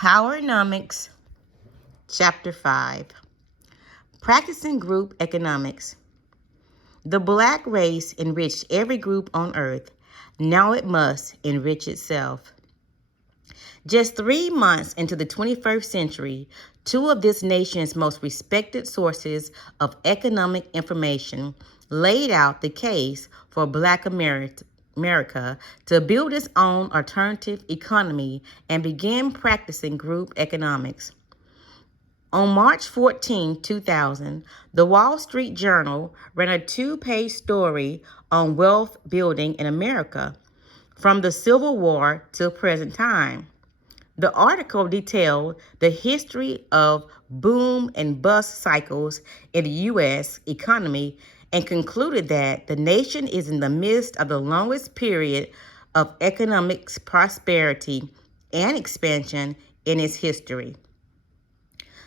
PowerNomics, Chapter 5, Practicing Group Economics. The black race enriched every group on earth. Now it must enrich itself. Just 3 months into the 21st century, two of this nation's most respected sources of economic information laid out the case for Black America to build its own alternative economy and begin practicing group economics. On March 14, 2000, the Wall Street Journal ran a 2-page story on wealth building in America, from the Civil War till present time. The article detailed the history of boom and bust cycles in the U.S. economy and concluded that the nation is in the midst of the longest period of economic prosperity and expansion in its history.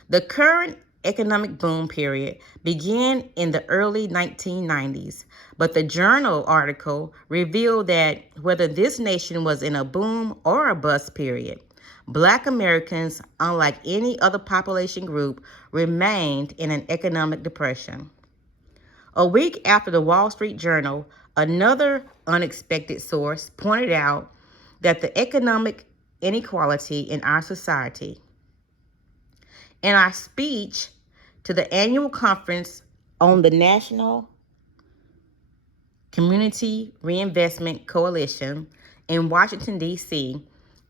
The current economic boom period began in the early 1990s, but the journal article revealed that whether this nation was in a boom or a bust period, Black Americans, unlike any other population group, remained in an economic depression. A week after the Wall Street Journal, another unexpected source pointed out that the economic inequality in our society. In our speech to the annual conference on the National Community Reinvestment Coalition in Washington, D.C.,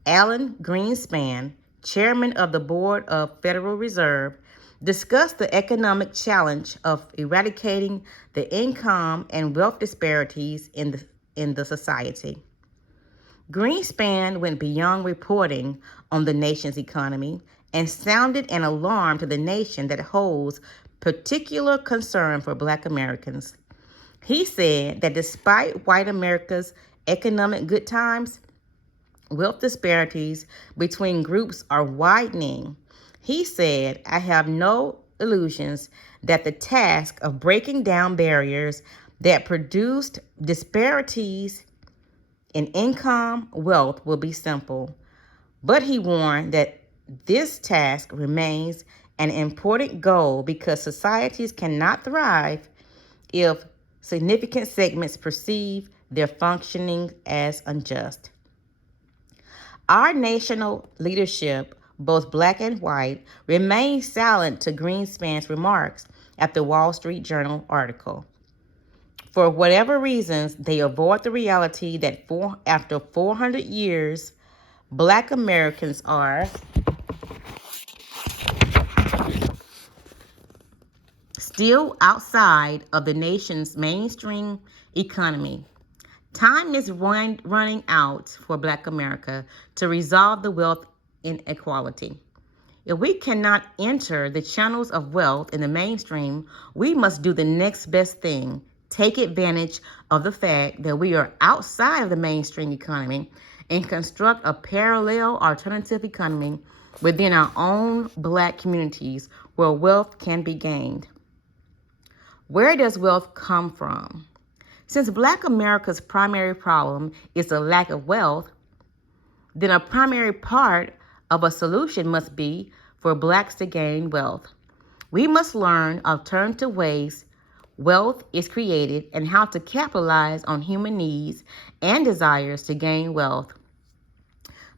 Alan Greenspan, chairman of the Board of Federal Reserve, discussed the economic challenge of eradicating the income and wealth disparities in the society. Greenspan went beyond reporting on the nation's economy and sounded an alarm to the nation that holds particular concern for Black Americans. He said that despite white America's economic good times, wealth disparities between groups are widening. He said, "I have no illusions that the task of breaking down barriers that produced disparities in income, wealth will be simple." But he warned that this task remains an important goal because societies cannot thrive if significant segments perceive their functioning as unjust. Our national leadership, both Black and white, remained silent to Greenspan's remarks at the Wall Street Journal article. For whatever reasons, they avoid the reality that after 400 years, Black Americans are still outside of the nation's mainstream economy. Time is running out for Black America to resolve the wealth inequality. If we cannot enter the channels of wealth in the mainstream, we must do the next best thing: take advantage of the fact that we are outside of the mainstream economy and construct a parallel alternative economy within our own Black communities where wealth can be gained. Where does wealth come from? Since Black America's primary problem is the lack of wealth, then a primary part of a solution must be for Blacks to gain wealth. We must learn alternative ways wealth is created and how to capitalize on human needs and desires to gain wealth.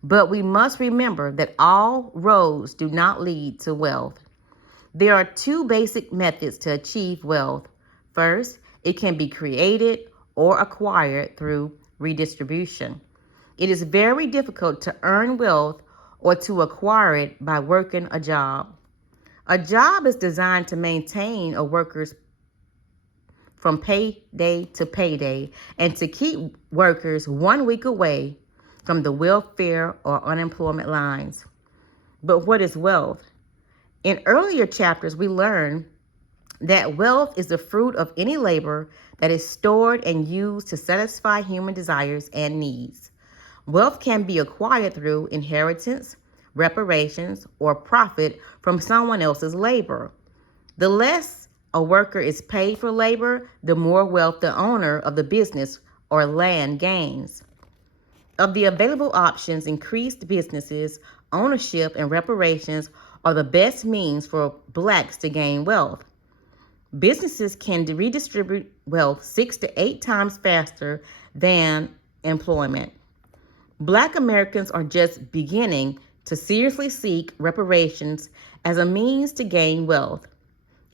But we must remember that all roads do not lead to wealth. There are 2 basic methods to achieve wealth. First, it can be created or acquired through redistribution. It is very difficult to earn wealth or to acquire it by working a job. A job is designed to maintain a worker's from payday to payday and to keep workers 1 week away from the welfare or unemployment lines. But what is wealth? In earlier chapters, we learned that wealth is the fruit of any labor that is stored and used to satisfy human desires and needs. Wealth can be acquired through inheritance, reparations, or profit from someone else's labor. The less a worker is paid for labor, the more wealth the owner of the business or land gains. Of the available options, increased businesses, ownership, and reparations are the best means for blacks to gain wealth. Businesses can redistribute wealth 6 to 8 times faster than employment. Black Americans are just beginning to seriously seek reparations as a means to gain wealth,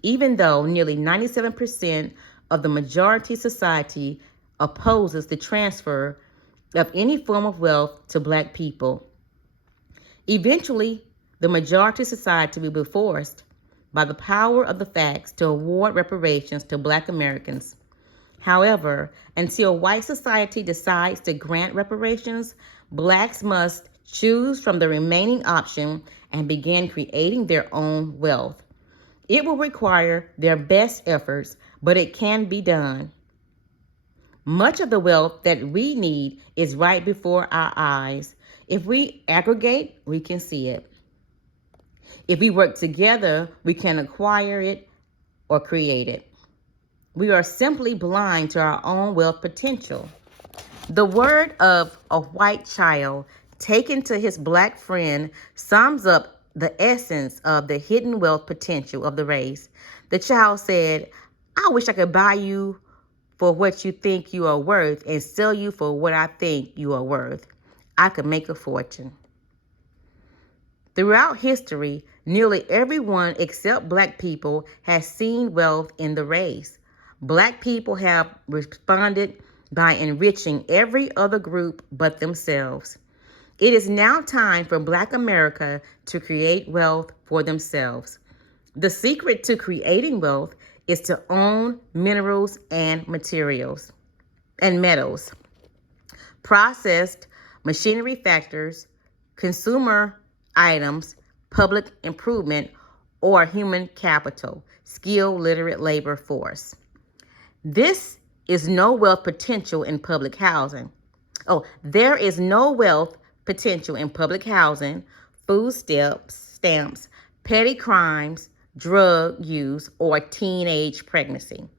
even though nearly 97% of the majority society opposes the transfer of any form of wealth to Black people. Eventually, the majority society will be forced by the power of the facts to award reparations to Black Americans. However, until white society decides to grant reparations, Blacks must choose from the remaining option and begin creating their own wealth. It will require their best efforts, but it can be done. Much of the wealth that we need is right before our eyes. If we aggregate, we can see it. If we work together, we can acquire it or create it. We are simply blind to our own wealth potential. The word of a white child taken to his Black friend sums up the essence of the hidden wealth potential of the race. The child said, "I wish I could buy you for what you think you are worth and sell you for what I think you are worth. I could make a fortune." Throughout history, nearly everyone except Black people has seen wealth in the race. Black people have responded by enriching every other group but themselves. It is now time for Black America to create wealth for themselves. The secret to creating wealth is to own minerals and materials and metals, processed machinery factors, consumer items, public improvement, or human capital, skilled literate labor force. This is no wealth potential in public housing. There is no wealth potential in public housing, food stamps, petty crimes, drug use, or teenage pregnancy.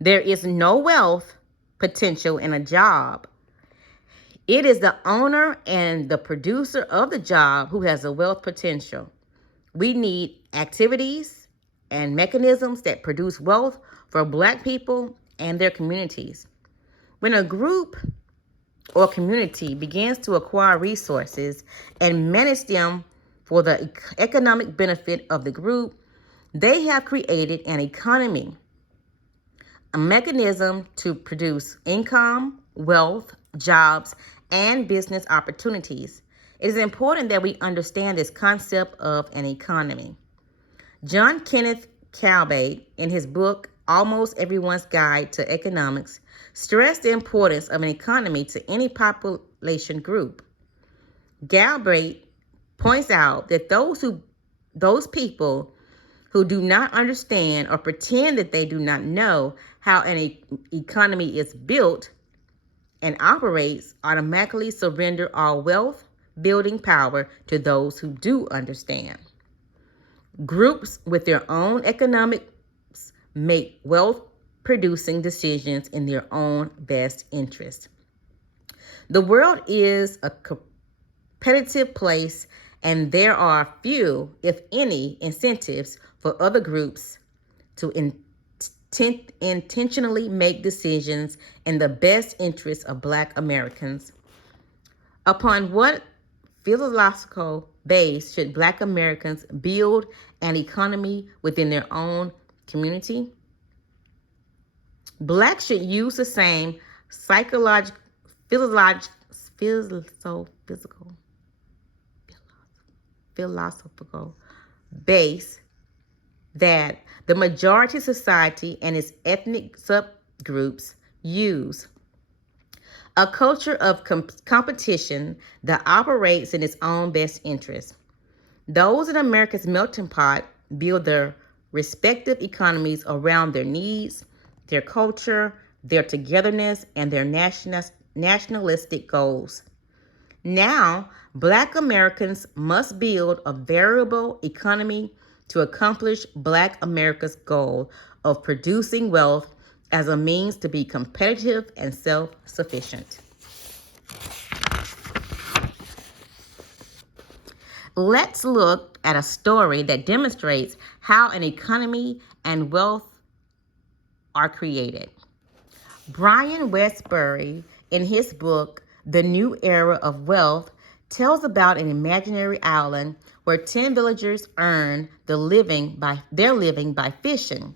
There is no wealth potential in a job. It is the owner and the producer of the job who has a wealth potential. We need activities and mechanisms that produce wealth for Black people and their communities. When a group or community begins to acquire resources and manage them for the economic benefit of the group, they have created an economy, a mechanism to produce income, wealth, jobs, and business opportunities. It is important that we understand this concept of an economy. John Kenneth Galbraith, in his book, Almost Everyone's Guide to Economics, stressed the importance of an economy to any population group. Galbraith points out that those people who do not understand or pretend that they do not know how an economy is built and operates automatically surrender all wealth building power to those who do understand. Groups with their own economics make wealth producing decisions in their own best interest. The world is a competitive place, and there are few, if any, incentives for other groups to intentionally make decisions in the best interest of Black Americans. Upon what philosophical base should Black Americans build an economy within their own community? Blacks should use the same philosophical base that the majority society and its ethnic subgroups use. A culture of competition that operates in its own best interest. Those in America's melting pot build their respective economies around their needs, their culture, their togetherness, and their nationalistic goals. Now, Black Americans must build a variable economy to accomplish Black America's goal of producing wealth as a means to be competitive and self-sufficient. Let's look at a story that demonstrates how an economy and wealth are created. Brian Westbury, in his book, The New Era of Wealth, tells about an imaginary island where 10 villagers earn their living by fishing.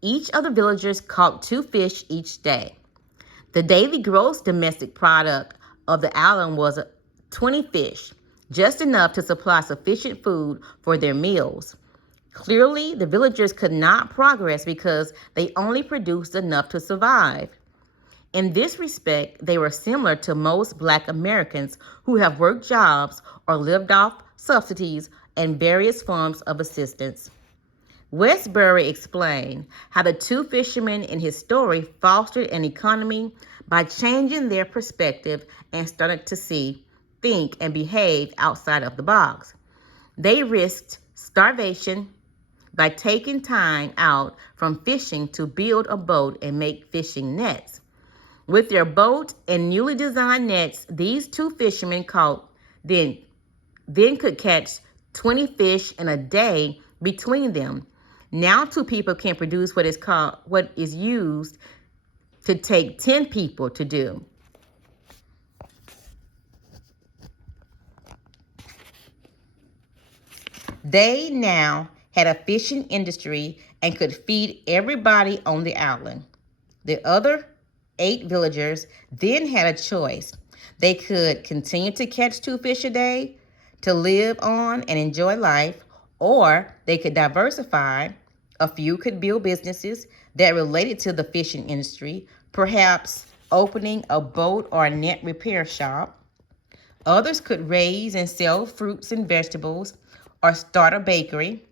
Each of the villagers caught 2 fish each day. The daily gross domestic product of the island was 20 fish, just enough to supply sufficient food for their meals. Clearly, the villagers could not progress because they only produced enough to survive. In this respect, they were similar to most Black Americans who have worked jobs or lived off subsidies and various forms of assistance. Westbury explained how the 2 fishermen in his story fostered an economy by changing their perspective and started to see, think, and behave outside of the box. They risked starvation by taking time out from fishing to build a boat and make fishing nets. With their boat and newly designed nets, these 2 fishermen caught then could catch 20 fish in a day between them. Now 2 people can produce what is used to take 10 people to do. They now had a fishing industry and could feed everybody on the island. The other 8 villagers then had a choice. They could continue to catch 2 fish a day to live on and enjoy life, or they could diversify. A few could build businesses that related to the fishing industry, perhaps opening a boat or a net repair shop. Others could raise and sell fruits and vegetables or start a bakery.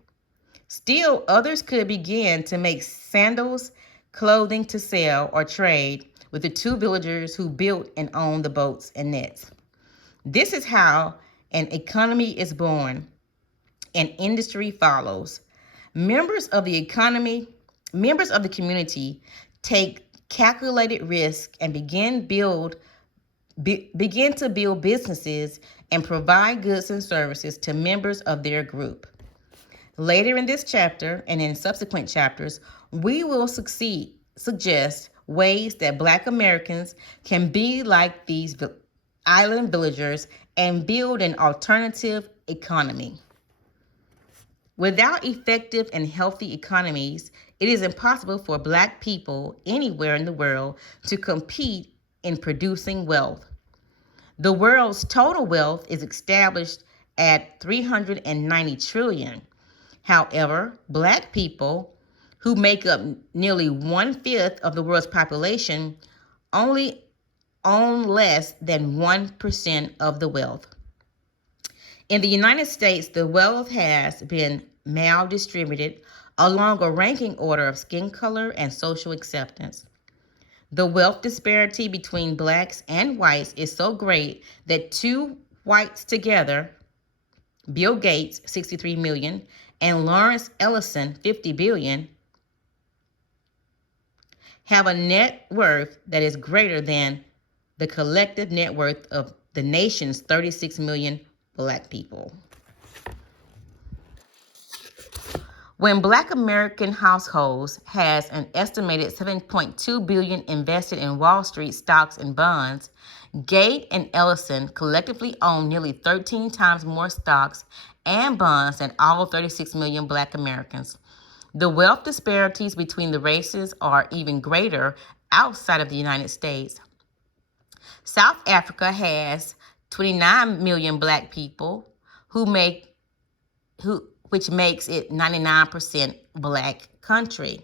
Still, others could begin to make sandals, clothing to sell or trade with the 2 villagers who built and owned the boats and nets. This is how an economy is born. An industry follows. Members of the community take calculated risk and begin to build businesses and provide goods and services to members of their group. Later in this chapter and in subsequent chapters, we will suggest ways that Black Americans can be like these island villagers and build an alternative economy. Without effective and healthy economies, it is impossible for Black people anywhere in the world to compete in producing wealth. The world's total wealth is established at 390 trillion. However, Black people, who make up nearly 1/5 of the world's population, only own less than 1% of the wealth. In the United States, the wealth has been maldistributed along a ranking order of skin color and social acceptance. The wealth disparity between Blacks and whites is so great that 2 whites together, Bill Gates, 63 million, and Lawrence Ellison, 50 billion, have a net worth that is greater than the collective net worth of the nation's 36 million Black people. When Black American households has an estimated $7.2 billion invested in Wall Street stocks and bonds, Gates and Ellison collectively own nearly 13 times more stocks and bonds than all 36 million Black Americans. The wealth disparities between the races are even greater outside of the United States. South Africa has 29 million Black people, which makes it 99% Black country.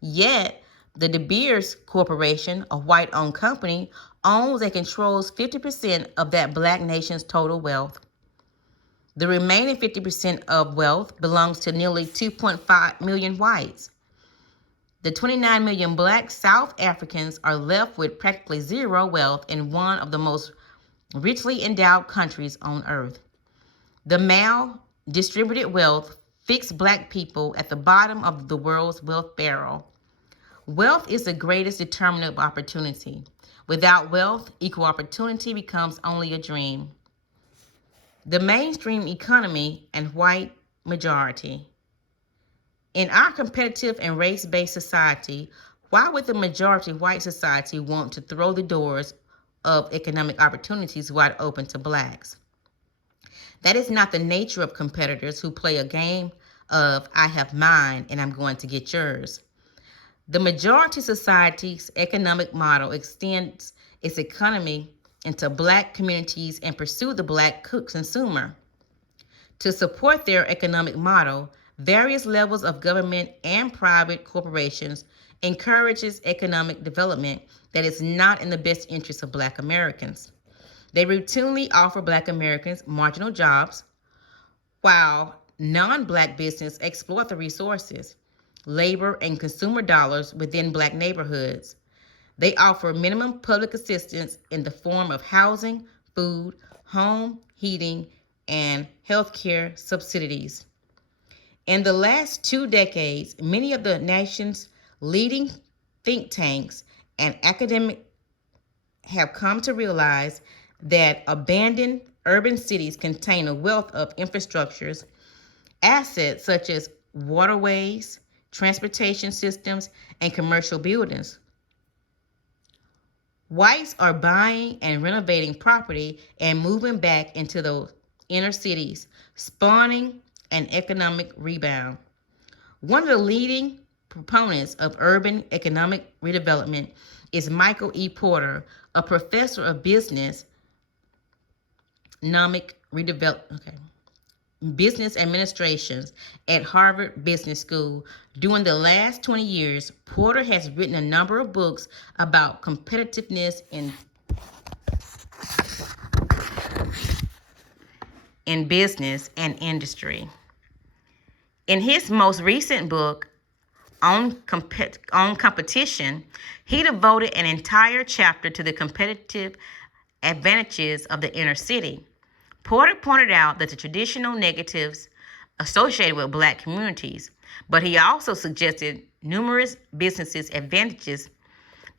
Yet, the De Beers Corporation, a white-owned company, owns and controls 50% of that Black nation's total wealth. The remaining 50% of wealth belongs to nearly 2.5 million whites. The 29 million Black South Africans are left with practically zero wealth in one of the most richly endowed countries on earth. The mal-distributed wealth fixed Black people at the bottom of the world's wealth barrel. Wealth is the greatest determinant of opportunity. Without wealth, equal opportunity becomes only a dream. The mainstream economy and white majority. In our competitive and race-based society, why would the majority white society want to throw the doors of economic opportunities wide open to blacks? That is not the nature of competitors who play a game of I have mine and I'm going to get yours. The majority society's economic model extends its economy into black communities and pursue the black consumer. To support their economic model, various levels of government and private corporations encourages economic development that is not in the best interest of black Americans. They routinely offer black Americans marginal jobs, while non-black business exploit the resources, labor, and consumer dollars within black neighborhoods. They offer minimum public assistance in the form of housing, food, home, heating, and healthcare subsidies. In the last 2 decades, many of the nation's leading think tanks and academics have come to realize that abandoned urban cities contain a wealth of infrastructures, assets such as waterways, transportation systems, and commercial buildings. Whites are buying and renovating property and moving back into those inner cities, spawning an economic rebound. One of the leading proponents of urban economic redevelopment is Michael E. Porter, a professor of business business administrations at Harvard Business School. During the last 20 years, Porter has written a number of books about competitiveness in business and industry. In his most recent book on competition, he devoted an entire chapter to the competitive advantages of the inner city. Porter pointed out that the traditional negatives associated with black communities, but he also suggested numerous businesses advantages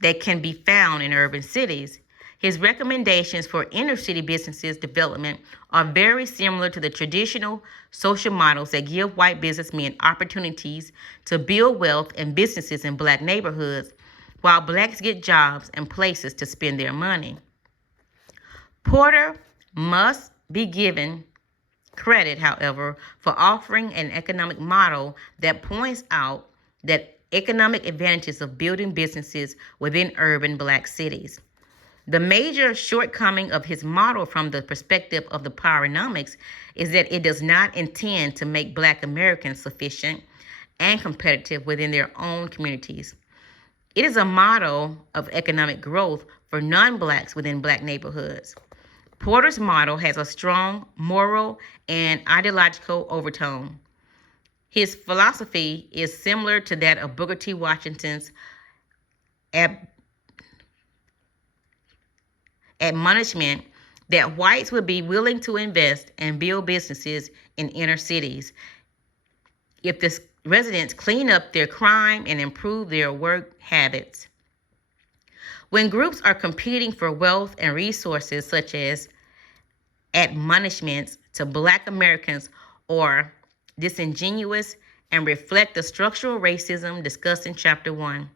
that can be found in urban cities. His recommendations for inner city businesses development are very similar to the traditional social models that give white businessmen opportunities to build wealth and businesses in black neighborhoods, while blacks get jobs and places to spend their money. Porter must be given credit, however, for offering an economic model that points out that economic advantages of building businesses within urban black cities. The major shortcoming of his model from the perspective of the PowerNomics is that it does not intend to make black Americans sufficient and competitive within their own communities. It is a model of economic growth for non-blacks within black neighborhoods. Porter's model has a strong moral and ideological overtone. His philosophy is similar to that of Booker T. Washington's admonishment that whites would be willing to invest and build businesses in inner cities if the residents clean up their crime and improve their work habits. When groups are competing for wealth and resources, such as admonishments to black Americans are disingenuous and reflect the structural racism discussed in Chapter 1.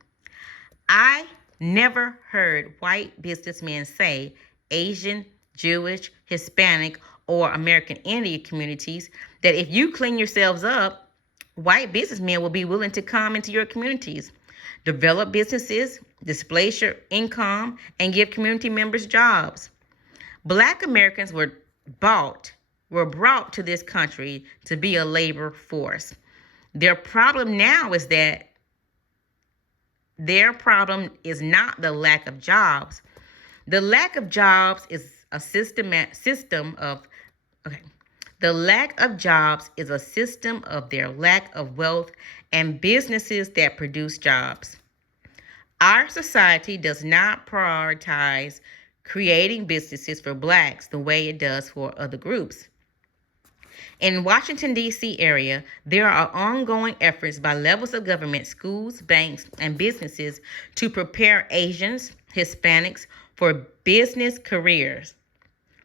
I never heard white businessmen say Asian, Jewish, Hispanic, or American Indian communities that if you clean yourselves up, white businessmen will be willing to come into your communities, develop businesses, displace your income, and give community members jobs. Black Americans were brought to this country to be a labor force. Their problem now is that their problem is not the lack of jobs. The lack of jobs is a system of their lack of wealth and businesses that produce jobs. Our society does not prioritize creating businesses for blacks the way it does for other groups. In Washington, D.C. area, there are ongoing efforts by levels of government, schools, banks, and businesses to prepare Asians, Hispanics for business careers.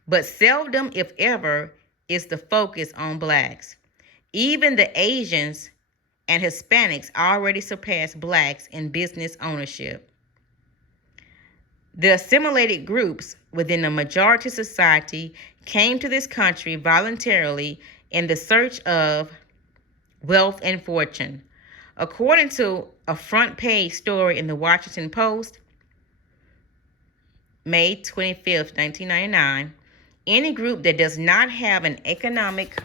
But seldom, if ever, is the focus on blacks. Even the Asians and Hispanics already surpass blacks in business ownership. The assimilated groups within the majority society came to this country voluntarily in the search of wealth and fortune. According to a front page story in the Washington Post, May 25th, 1999, any group that does not have an economic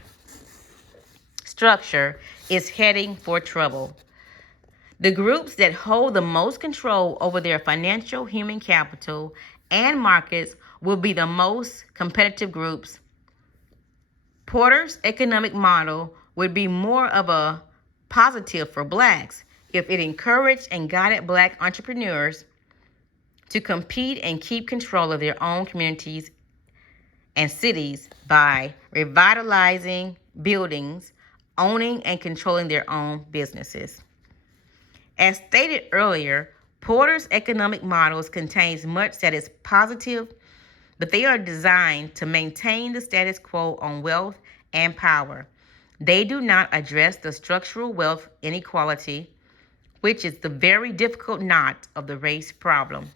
structure is heading for trouble. The groups that hold the most control over their financial, human capital, and markets will be the most competitive groups. Porter's economic model would be more of a positive for blacks if it encouraged and guided black entrepreneurs to compete and keep control of their own communities and cities by revitalizing buildings, owning and controlling their own businesses. As stated earlier, Porter's economic models contains much that is positive, but they are designed to maintain the status quo on wealth and power. They do not address the structural wealth inequality, which is the very difficult knot of the race problem.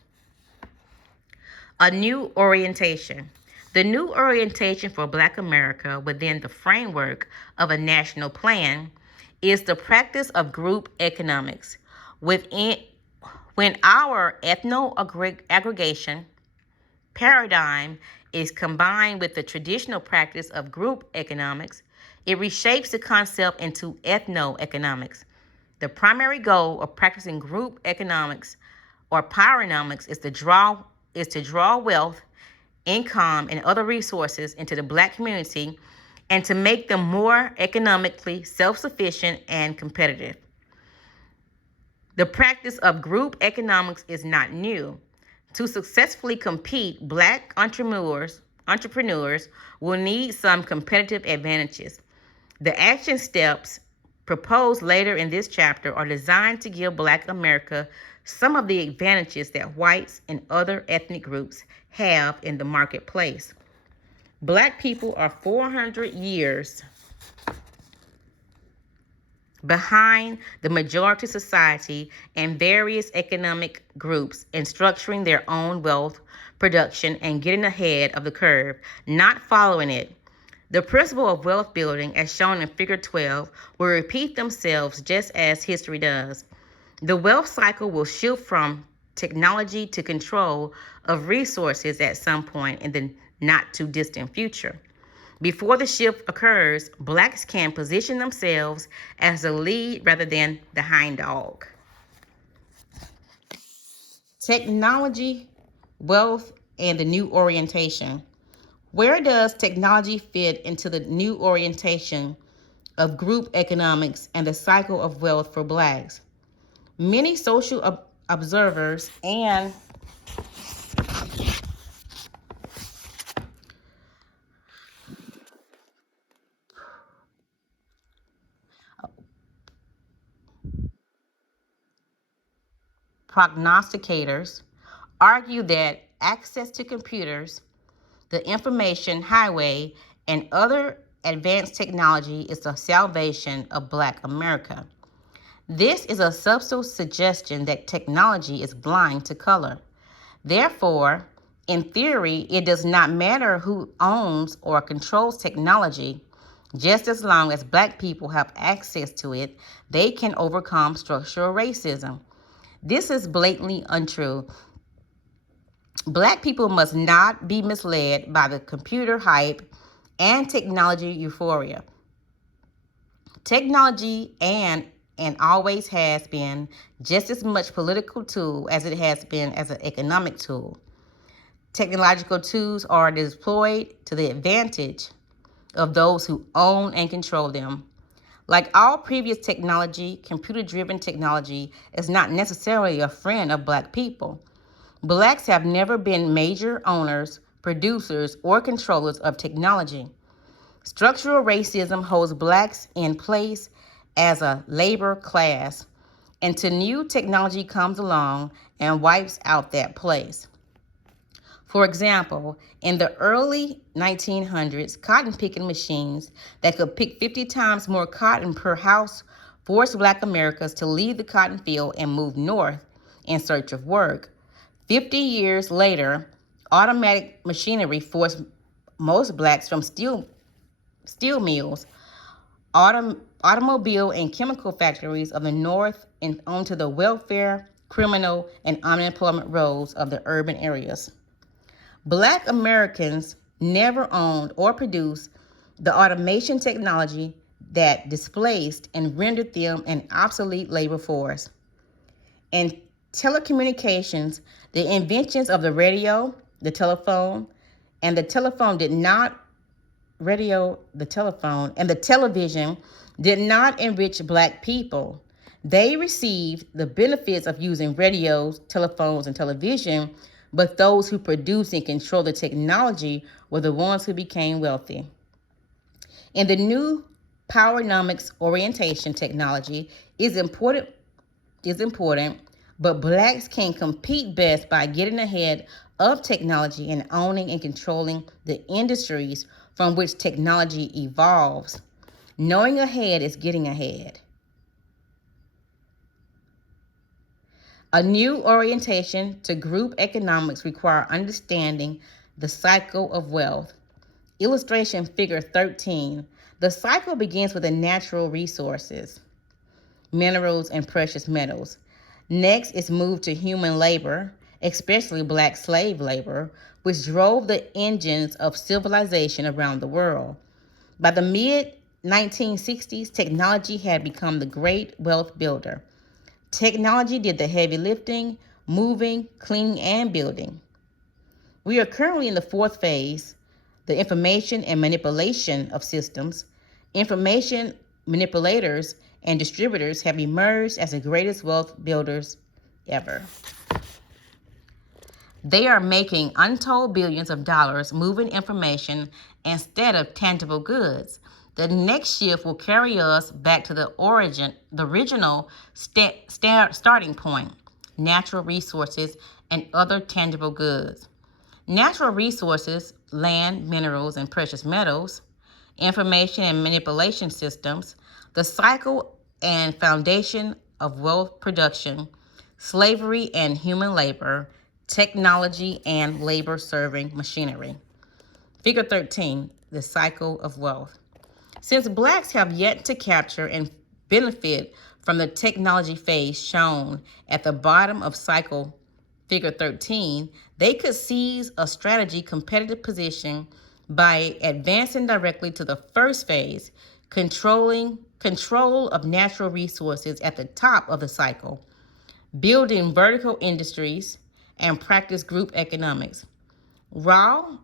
A new orientation. The new orientation for Black America within the framework of a national plan is the practice of group economics. When our ethno-aggregation paradigm is combined with the traditional practice of group economics, it reshapes the concept into ethno-economics. The primary goal of practicing group economics or PowerNomics is to draw wealth, income, and other resources into the Black community and to make them more economically self-sufficient and competitive. The practice of group economics is not new. To successfully compete, Black entrepreneurs will need some competitive advantages. The action steps proposed later in this chapter are designed to give Black America some of the advantages that whites and other ethnic groups have in the marketplace. Black people are 400 years behind the majority society and various economic groups in structuring their own wealth production and getting ahead of the curve, not following it. The principle of wealth building, as shown in Figure 12, will repeat themselves just as history does. The wealth cycle will shift from technology to control of resources at some point in the not too distant future. Before the shift occurs, Blacks can position themselves as the lead rather than the hind dog. Technology, wealth, and the new orientation. Where does technology fit into the new orientation of group economics and the cycle of wealth for Blacks? Many social observers and prognosticators argue that access to computers, the information highway, and other advanced technology is the salvation of Black America. This is a subtle suggestion that technology is blind to color. Therefore, in theory, it does not matter who owns or controls technology. Just as long as Black people have access to it, they can overcome structural racism. This is blatantly untrue. Black people must not be misled by the computer hype and technology euphoria. Technology and always has been just as much political tool as it has been as an economic tool. Technological tools are deployed to the advantage of those who own and control them. Like all previous technology, computer-driven technology is not necessarily a friend of Black people. Blacks have never been major owners, producers, or controllers of technology. Structural racism holds Blacks in place as a labor class until new technology comes along and wipes out that place. For example, in the early 1900s, cotton picking machines that could pick 50 times more cotton per house forced Black Americans to leave the cotton field and move north in search of work. 50 years later, automatic machinery forced most Blacks from steel mills, automobile and chemical factories of the North and onto the welfare, criminal, and unemployment roles of the urban areas. Black Americans never owned or produced the automation technology that displaced and rendered them an obsolete labor force. In telecommunications, the inventions of the radio, the telephone, and the telephone did not the telephone, and the television did not enrich Black people. They received the benefits of using radios, telephones, and television, but those who produced and controlled the technology were the ones who became wealthy. In the new PowerNomics orientation, technology is important, but Blacks can compete best by getting ahead of technology and owning and controlling the industries from which technology evolves. Knowing ahead is getting ahead. A new orientation to group economics requires understanding the cycle of wealth. Illustration figure 13. The cycle begins with the natural resources, minerals and precious metals. Next is moved to human labor, especially Black slave labor, which drove the engines of civilization around the world. By the mid-1960s, technology had become the great wealth builder. Technology did the heavy lifting, moving, cleaning, and building. We are currently in the fourth phase, the information and manipulation of systems. Information manipulators and distributors have emerged as the greatest wealth builders ever. They are making untold billions of dollars moving information instead of tangible goods. The next shift will carry us back to the original starting point, natural resources and other tangible goods. Natural resources, land, minerals, and precious metals, information and manipulation systems, the cycle and foundation of wealth production, slavery and human labor, technology and labor-serving machinery. Figure 13, the cycle of wealth. Since Blacks have yet to capture and benefit from the technology phase shown at the bottom of cycle figure 13, they could seize a strategy competitive position by advancing directly to the first phase, control of natural resources at the top of the cycle, building vertical industries, and practice group economics. Raw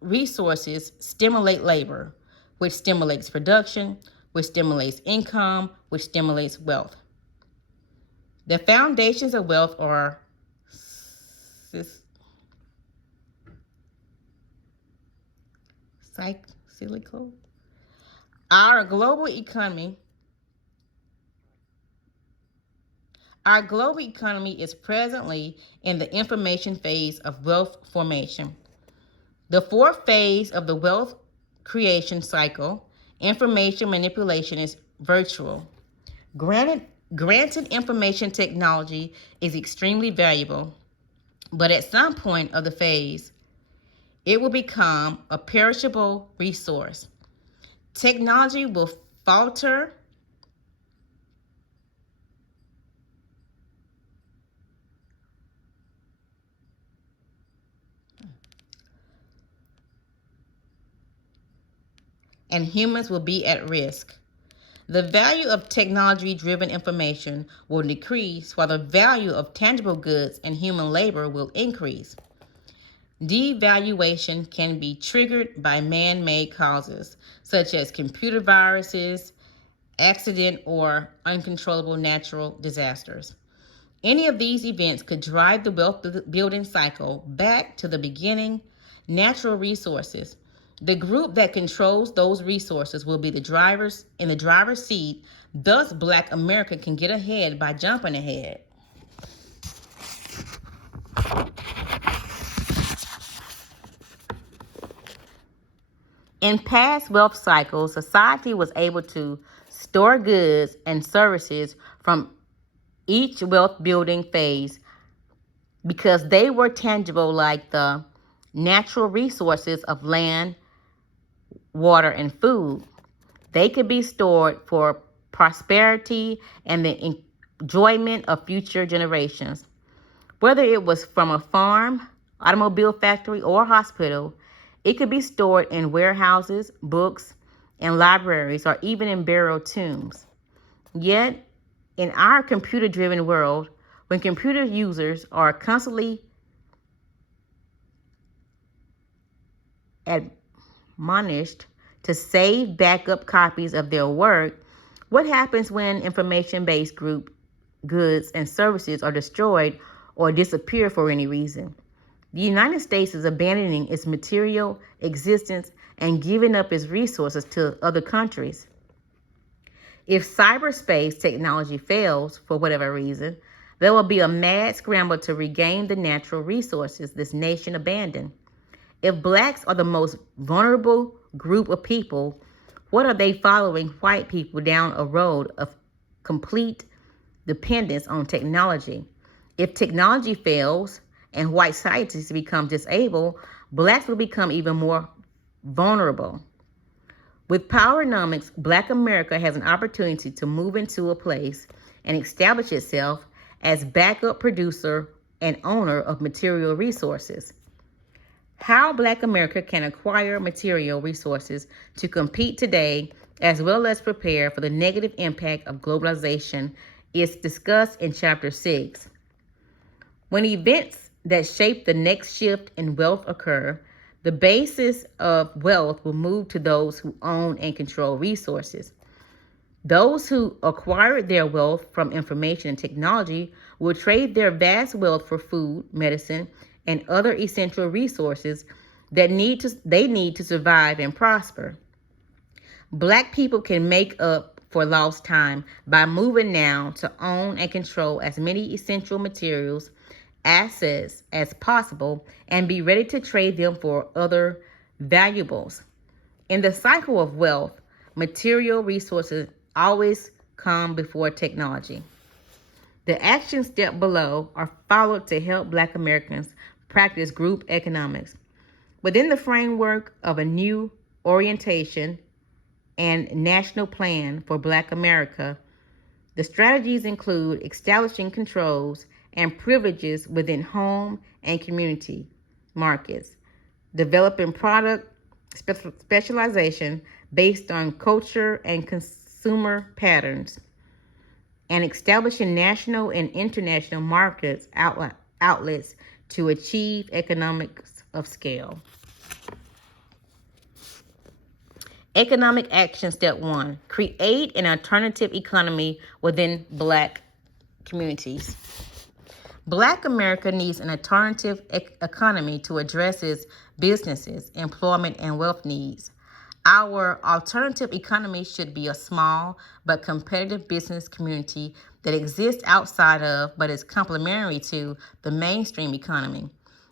resources stimulate labor, which stimulates production, which stimulates income, which stimulates wealth. The foundations of wealth are cyclical. Our global economy is presently in the information phase of wealth formation. The fourth phase of the wealth creation cycle, information manipulation, is virtual. Granted, information technology is extremely valuable, but at some point of the phase, it will become a perishable resource. Technology will falter and humans will be at risk. The value of technology-driven information will decrease while the value of tangible goods and human labor will increase. Devaluation can be triggered by man-made causes, such as computer viruses, accident, or uncontrollable natural disasters. Any of these events could drive the wealth building cycle back to the beginning. Natural resources. The group that controls those resources will be the drivers in the driver's seat. Thus, Black America can get ahead by jumping ahead. In past wealth cycles, society was able to store goods and services from each wealth building phase because they were tangible, like the natural resources of land, water, and food. They could be stored for prosperity and the enjoyment of future generations. Whether it was from a farm, automobile factory, or hospital, it could be stored in warehouses, books, and libraries, or even in burial tombs. Yet, in our computer-driven world, when computer users are constantly admonished to save backup copies of their work, what happens when information-based group goods and services are destroyed or disappear for any reason? The United States is abandoning its material existence and giving up its resources to other countries. If cyberspace technology fails for whatever reason, there will be a mad scramble to regain the natural resources this nation abandoned. If blacks are the most vulnerable group of people, what are they following white people down a road of complete dependence on technology? If technology fails and white scientists become disabled, blacks will become even more vulnerable. With PowerNomics, Black America has an opportunity to move into a place and establish itself as backup producer and owner of material resources. How Black America can acquire material resources to compete today, as well as prepare for the negative impact of globalization, is discussed in Chapter 6. When events that shape the next shift in wealth occur, the basis of wealth will move to those who own and control resources. Those who acquired their wealth from information and technology will trade their vast wealth for food, medicine, and other essential resources that they need to survive and prosper. Black people can make up for lost time by moving now to own and control as many essential materials, assets as possible, and be ready to trade them for other valuables. In the cycle of wealth, material resources always come before technology. The action steps below are followed to help Black Americans practice group economics. Within the framework of a new orientation and national plan for Black America, the strategies include establishing controls and privileges within home and community markets, developing product specialization based on culture and consumer patterns, and establishing national and international markets outlets to achieve economics of scale. Economic action step 1, create an alternative economy within Black communities. Black America needs an alternative economy to address its businesses, employment, and wealth needs. Our alternative economy should be a small but competitive business community that exists outside of but is complementary to the mainstream economy.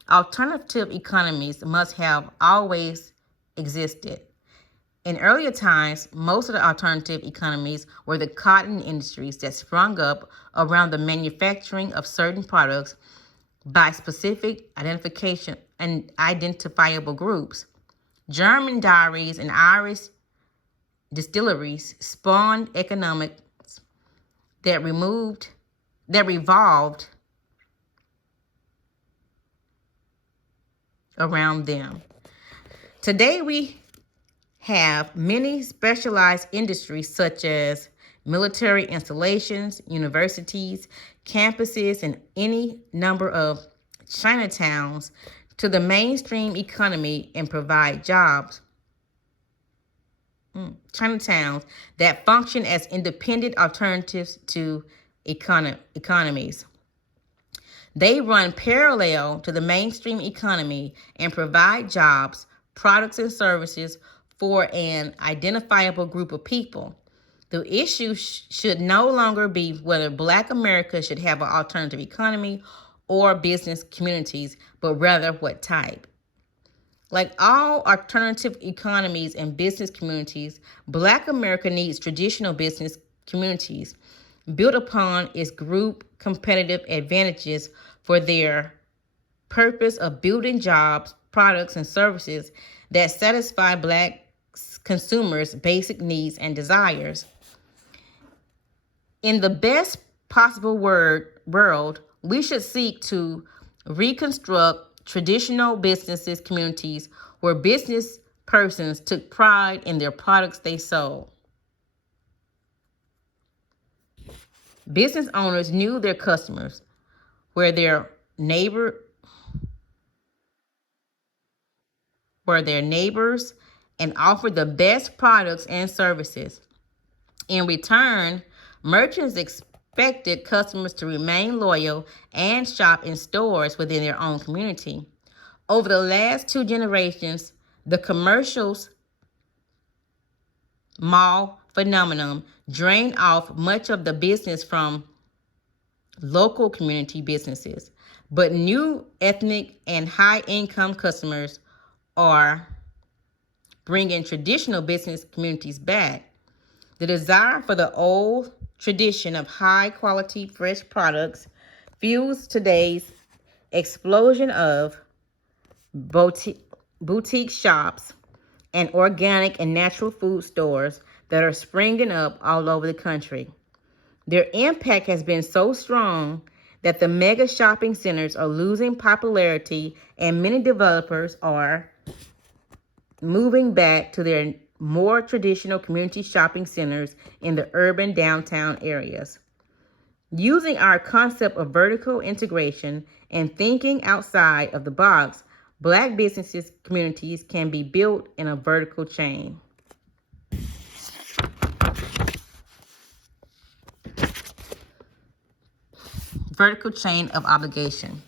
Alternative economies must have always existed. In earlier times, most of the alternative economies were the cotton industries that sprung up around the manufacturing of certain products by specific identification and identifiable groups. German dairies and Irish distilleries spawned economics that revolved around them. Today we have many specialized industries such as military installations, universities, campuses, and any number of Chinatowns to the mainstream economy and provide jobs. Chinatowns that function as independent alternatives to economies. They run parallel to the mainstream economy and provide jobs, products, and services for an identifiable group of people. The issue should no longer be whether Black America should have an alternative economy or business communities, but rather what type. Like all alternative economies and business communities, Black America needs traditional business communities built upon its group competitive advantages for their purpose of building jobs, products, and services that satisfy Black consumers' basic needs and desires. In the best possible world, we should seek to reconstruct traditional businesses communities where business persons took pride in their products they sold. Business owners knew their customers, were their neighbor, were their neighbors, and offered the best products and services. In return, merchants expected customers to remain loyal and shop in stores within their own community. Over the last 2 generations, the commercials mall phenomenon drained off much of the business from local community businesses, but new ethnic and high-income customers are bringing traditional business communities back. The desire for the old tradition of high-quality fresh products fuels today's explosion of boutique shops and organic and natural food stores that are springing up all over the country. Their impact has been so strong that the mega shopping centers are losing popularity and many developers are moving back to their more traditional community shopping centers in the urban downtown areas. Using our concept of vertical integration and thinking outside of the box, Black businesses communities can be built in a vertical chain. Vertical chain of obligation.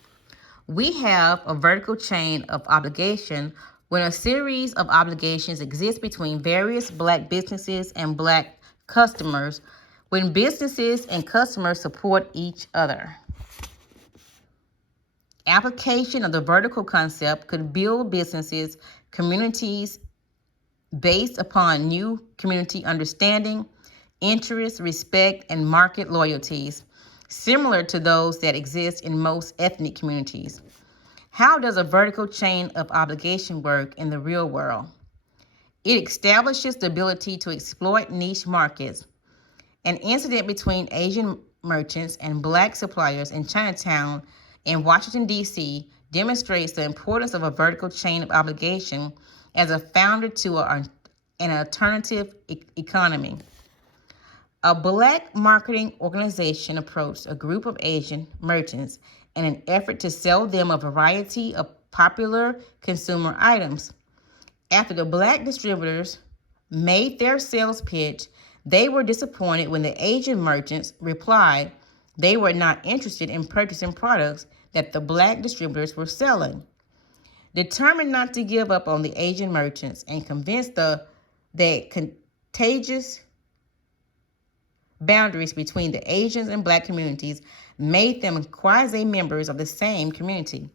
We have a vertical chain of obligation when a series of obligations exist between various Black businesses and Black customers, when businesses and customers support each other. Application of the vertical concept could build businesses, communities based upon new community understanding, interest, respect, and market loyalties, similar to those that exist in most ethnic communities. How does a vertical chain of obligation work in the real world? It establishes the ability to exploit niche markets. An incident between Asian merchants and Black suppliers in Chinatown in Washington, D.C. demonstrates the importance of a vertical chain of obligation as a founder to an alternative economy. A Black marketing organization approached a group of Asian merchants in an effort to sell them a variety of popular consumer items. After the Black distributors made their sales pitch, they were disappointed when the Asian merchants replied they were not interested in purchasing products that the Black distributors were selling. Determined not to give up on the Asian merchants and convinced that contagious boundaries between the Asians and Black communities made them quasi-members of the same community.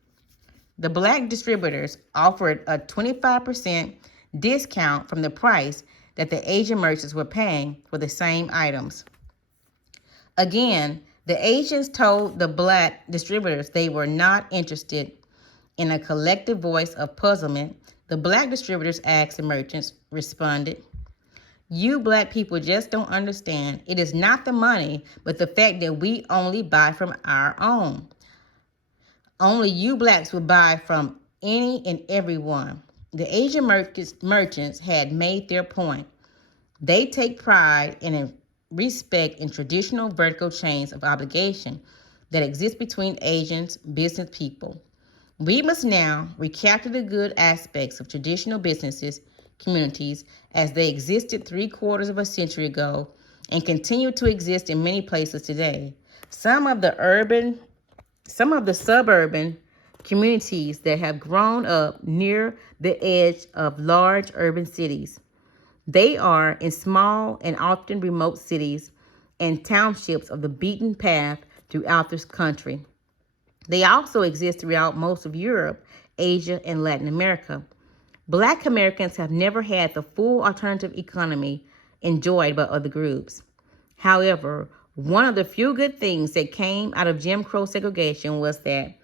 The Black distributors offered a 25% discount from the price that the Asian merchants were paying for the same items. Again, the Asians told the Black distributors they were not interested. In a collective voice of puzzlement, the Black distributors asked the merchants, responded, "You Black people just don't understand. It is not the money, but the fact that we only buy from our own. Only you Blacks will buy from any and everyone." The Asian merchants had made their point. They take pride and respect in traditional vertical chains of obligation that exist between Asian business people. We must now recapture the good aspects of traditional businesses communities as they existed 3/4 of a century ago and continue to exist in many places today. Some of the suburban communities that have grown up near the edge of large urban cities. They are in small and often remote cities and townships of the beaten path throughout this country. They also exist throughout most of Europe, Asia, and Latin America. Black Americans have never had the full alternative economy enjoyed by other groups. However, one of the few good things that came out of Jim Crow segregation was that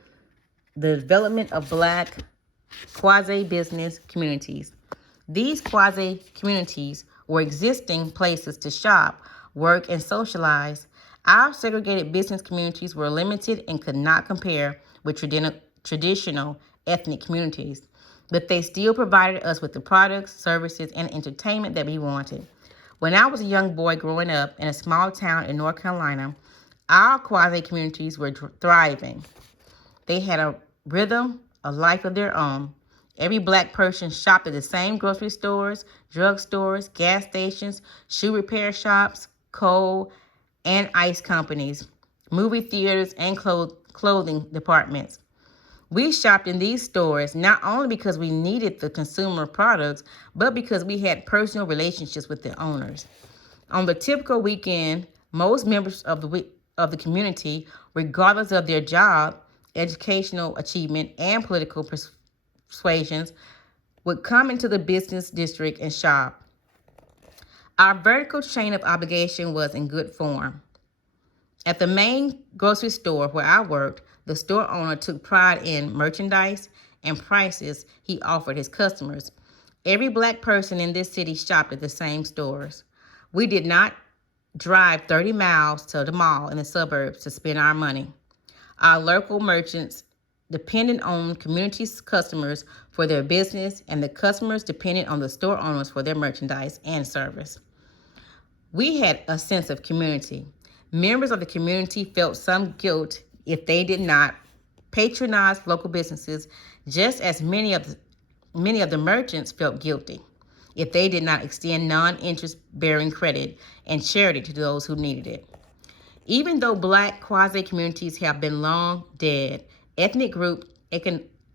the development of Black quasi-business communities. These quasi-communities were existing places to shop, work, and socialize. Our segregated business communities were limited and could not compare with traditional ethnic communities, but they still provided us with the products, services, and entertainment that we wanted. When I was a young boy growing up in a small town in North Carolina, our quasi-communities were thriving. They had a rhythm, a life of their own. Every Black person shopped at the same grocery stores, drugstores, gas stations, shoe repair shops, coal and ice companies, movie theaters, and clothing departments. We shopped in these stores not only because we needed the consumer products, but because we had personal relationships with the owners. On the typical weekend, most members of the community, regardless of their job, educational achievement, and political persuasions, would come into the business district and shop. Our vertical chain of obligation was in good form. At the main grocery store where I worked, the store owner took pride in merchandise and prices he offered his customers. Every Black person in this city shopped at the same stores. We did not drive 30 miles to the mall in the suburbs to spend our money. Our local merchants depended on community's customers for their business, and the customers depended on the store owners for their merchandise and service. We had a sense of community. Members of the community felt some guilt if they did not patronize local businesses, just as many of the merchants felt guilty if they did not extend non-interest-bearing credit and charity to those who needed it. Even though Black quasi-communities have been long dead, ethnic group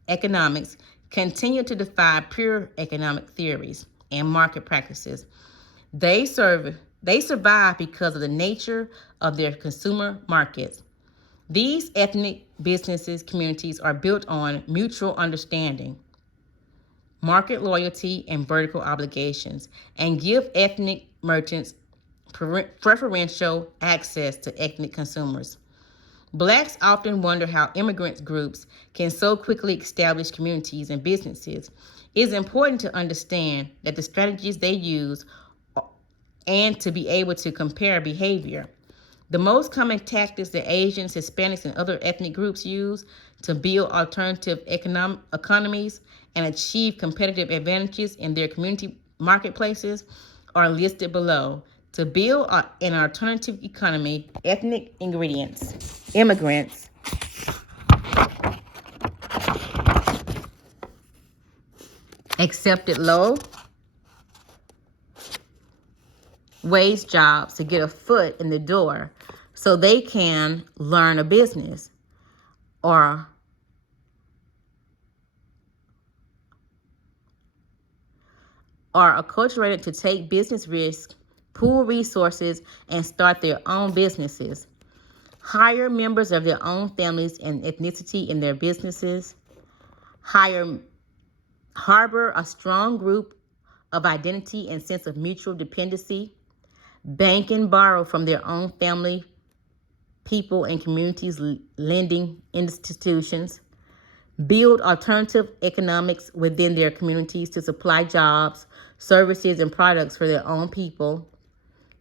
economics continue to defy pure economic theories and market practices. They survive because of the nature of their consumer markets. These ethnic businesses communities are built on mutual understanding, market loyalty, and vertical obligations, and give ethnic merchants preferential access to ethnic consumers. Blacks often wonder how immigrant groups can so quickly establish communities and businesses. It is important to understand that the strategies they use and to be able to compare behavior. The most common tactics that Asians, Hispanics, and other ethnic groups use to build alternative economies and achieve competitive advantages in their community marketplaces are listed below. To build an alternative economy, ethnic immigrants, accepted low wage jobs to get a foot in the door so they can learn a business or are acculturated to take business risks, pool resources, and start their own businesses. Hire members of their own families and ethnicity in their businesses. Harbor a strong group of identity and sense of mutual dependency. Bank and borrow from their own family, people, and communities' lending institutions. Build alternative economics within their communities to supply jobs, services, and products for their own people.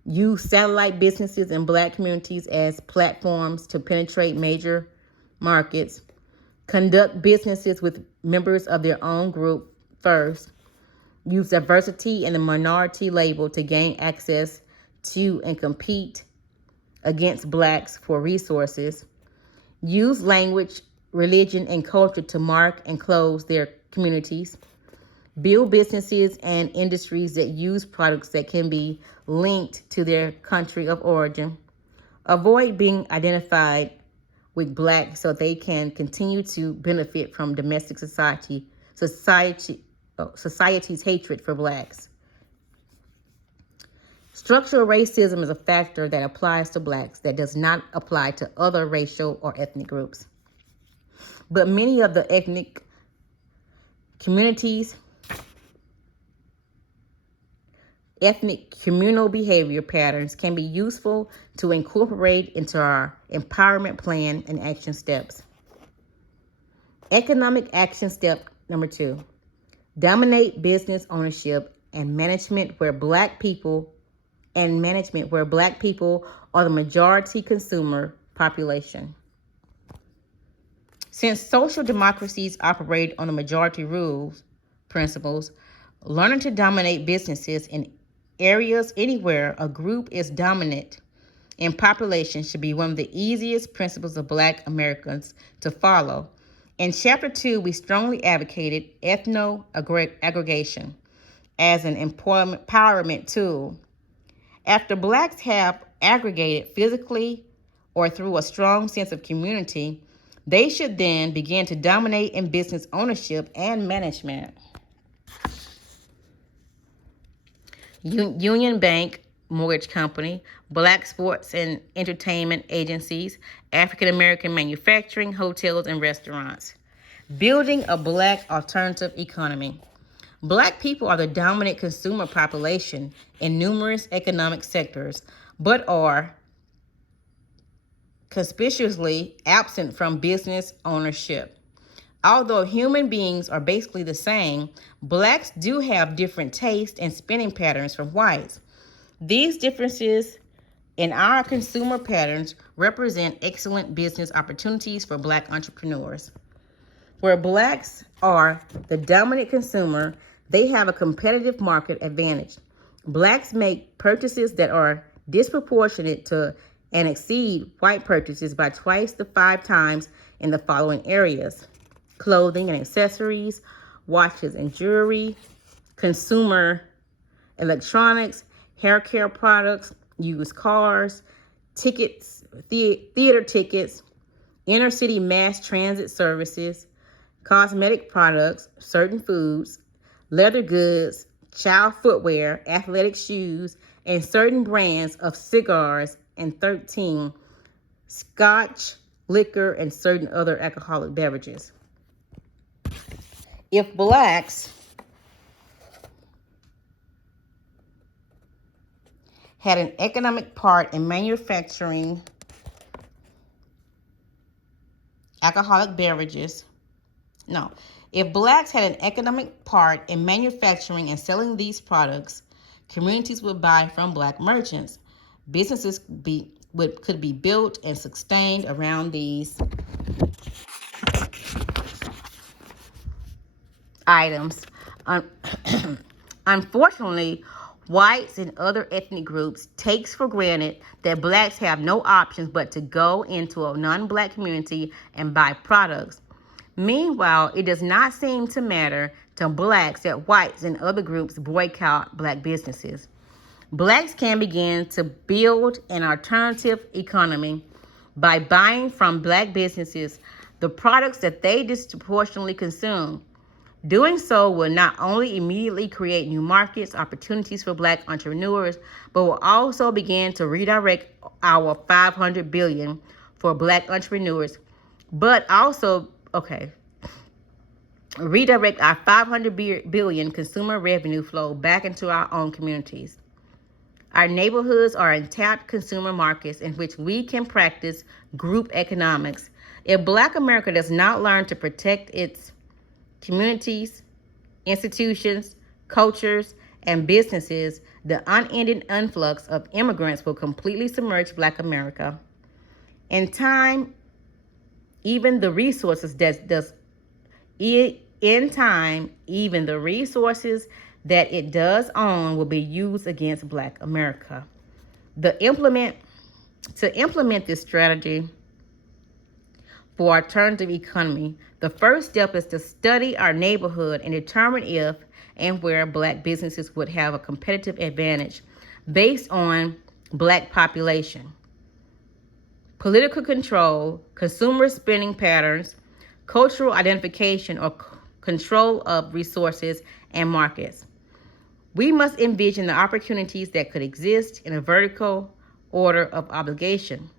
Use satellite businesses in Black communities as platforms to penetrate major markets. Conduct businesses with members of their own group first. Use diversity and the minority label to gain access to and compete against Blacks for resources. Use language, religion, and culture to mark and close their communities. Build businesses and industries that use products that can be linked to their country of origin. Avoid being identified with Black so they can continue to benefit from domestic society's hatred for Blacks. Structural racism is a factor that applies to Blacks that does not apply to other racial or ethnic groups. But many of the ethnic communities ethnic communal behavior patterns can be useful to incorporate into our empowerment plan and action steps. Economic action step number 2. Dominate business ownership and management where black people are the majority consumer population. Since social democracies operate on the majority rules principles, learning to dominate businesses in areas anywhere a group is dominant in population should be one of the easiest principles of Black Americans to follow. In Chapter 2, we strongly advocated ethno-aggregation as an empowerment tool. After Blacks have aggregated physically or through a strong sense of community, they should then begin to dominate in business ownership and management. Union Bank Mortgage Company, Black sports and entertainment agencies, African American manufacturing, hotels, and restaurants. Building a Black alternative economy. Black people are the dominant consumer population in numerous economic sectors, but are conspicuously absent from business ownership. Although human beings are basically the same, Blacks do have different tastes and spending patterns from whites. These differences in our consumer patterns represent excellent business opportunities for Black entrepreneurs. Where Blacks are the dominant consumer, they have a competitive market advantage. Blacks make purchases that are disproportionate to and exceed white purchases by twice to 5 times in the following areas: clothing and accessories, watches and jewelry, consumer electronics, hair care products, used cars, tickets, theater tickets, inner city mass transit services, cosmetic products, certain foods, leather goods, child footwear, athletic shoes, and certain brands of cigars, and 13, scotch, liquor, and certain other alcoholic beverages. If Blacks had an economic part in manufacturing alcoholic beverages, if Blacks had an economic part in manufacturing and selling these products, communities would buy from Black merchants. Businesses could be built and sustained around these items. Unfortunately, whites and other ethnic groups takes for granted that Blacks have no options but to go into a non-Black community and buy products. Meanwhile, it does not seem to matter to Blacks that whites and other groups boycott Black businesses. Blacks can begin to build an alternative economy by buying from Black businesses the products that they disproportionately consume. Doing so will not only immediately create new markets, opportunities for Black entrepreneurs, but will also begin to redirect our $500 billion for Black entrepreneurs, redirect our $500 billion consumer revenue flow back into our own communities. Our neighborhoods are untapped consumer markets in which we can practice group economics. If Black America does not learn to protect its communities, institutions, cultures, and businesses, the unending influx of immigrants will completely submerge Black America. In time, even the resources that it does own will be used against Black America. To implement this strategy for alternative economy, the first step is to study our neighborhood and determine if and where Black businesses would have a competitive advantage based on Black population, political control, consumer spending patterns, cultural identification, or control of resources and markets. We must envision the opportunities that could exist in a vertical order of obligation,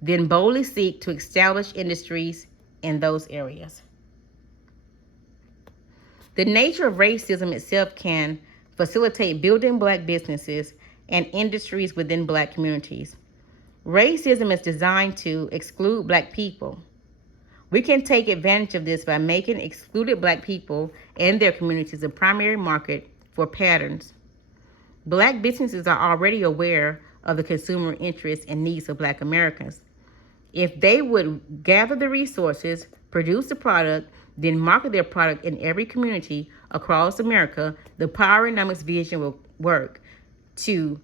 then boldly seek to establish industries in those areas. The nature of racism itself can facilitate building Black businesses and industries within Black communities. Racism is designed to exclude Black people. We can take advantage of this by making excluded Black people and their communities the primary market for patterns. Black businesses are already aware of the consumer interests and needs of Black Americans. If they would gather the resources, produce the product, then market their product in every community across America, the PowerNomics vision will work to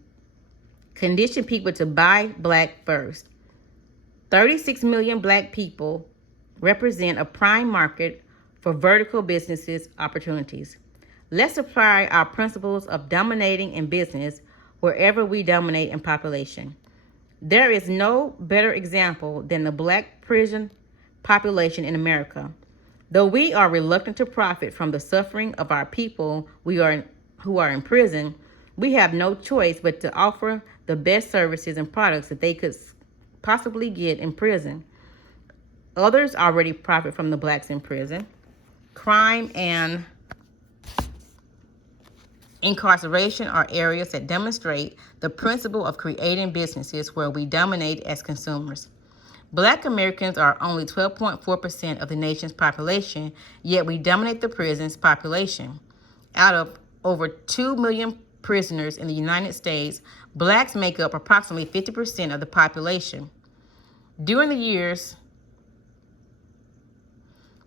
condition people to buy Black first. 36 million Black people represent a prime market for vertical businesses opportunities. Let's apply our principles of dominating in business wherever we dominate in population. There is no better example than the Black prison population in America. Though we are reluctant to profit from the suffering of our people who are in prison, we have no choice but to offer the best services and products that they could possibly get in prison. Others already profit from the Blacks in prison. Crime and incarceration are areas that demonstrate the principle of creating businesses where we dominate as consumers. Black Americans are only 12.4% of the nation's population, yet we dominate the prison's population. Out of over 2 million prisoners in the United States, Blacks make up approximately 50% of the population. During the years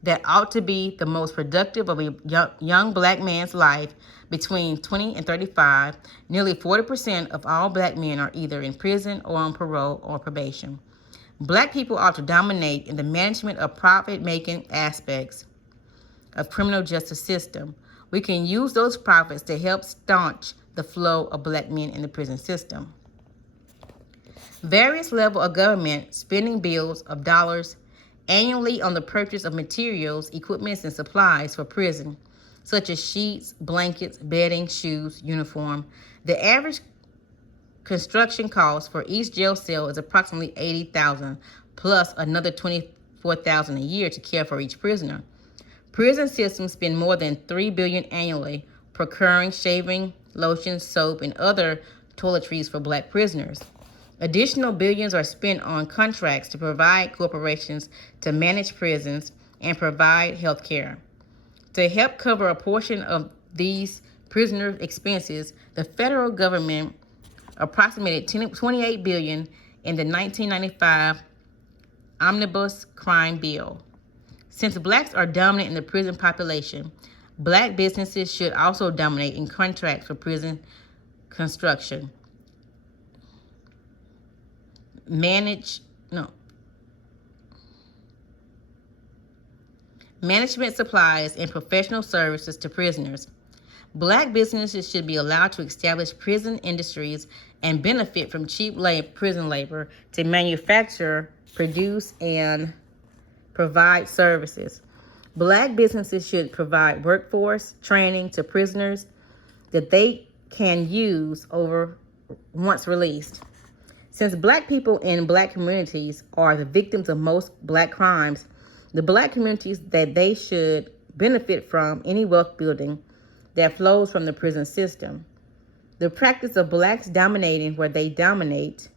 that ought to be the most productive of a young Black man's life, between 20 and 35, nearly 40% of all Black men are either in prison or on parole or probation. Black people ought to dominate in the management of profit-making aspects of criminal justice system. We can use those profits to help staunch the flow of Black men in the prison system. Various levels of government spending billions of dollars annually on the purchase of materials, equipment, and supplies for prison, such as sheets, blankets, bedding, shoes, uniform. The average construction cost for each jail cell is approximately $80,000, plus another $24,000 a year to care for each prisoner. Prison systems spend more than $3 billion annually procuring shaving, lotion, soap, and other toiletries for Black prisoners. Additional billions are spent on contracts to provide corporations to manage prisons and provide health care. To help cover a portion of these prisoner expenses, the federal government approximated $28 billion in the 1995 Omnibus Crime Bill. Since Blacks are dominant in the prison population, Black businesses should also dominate in contracts for prison construction, management supplies, and professional services to prisoners. Black businesses should be allowed to establish prison industries and benefit from cheap prison labor to manufacture, produce, and provide services. Black businesses should provide workforce training to prisoners that they can use once released. Since Black people in Black communities are the victims of most Black crimes, the Black communities that they should benefit from any wealth building that flows from the prison system. The practice of Blacks dominating where they dominate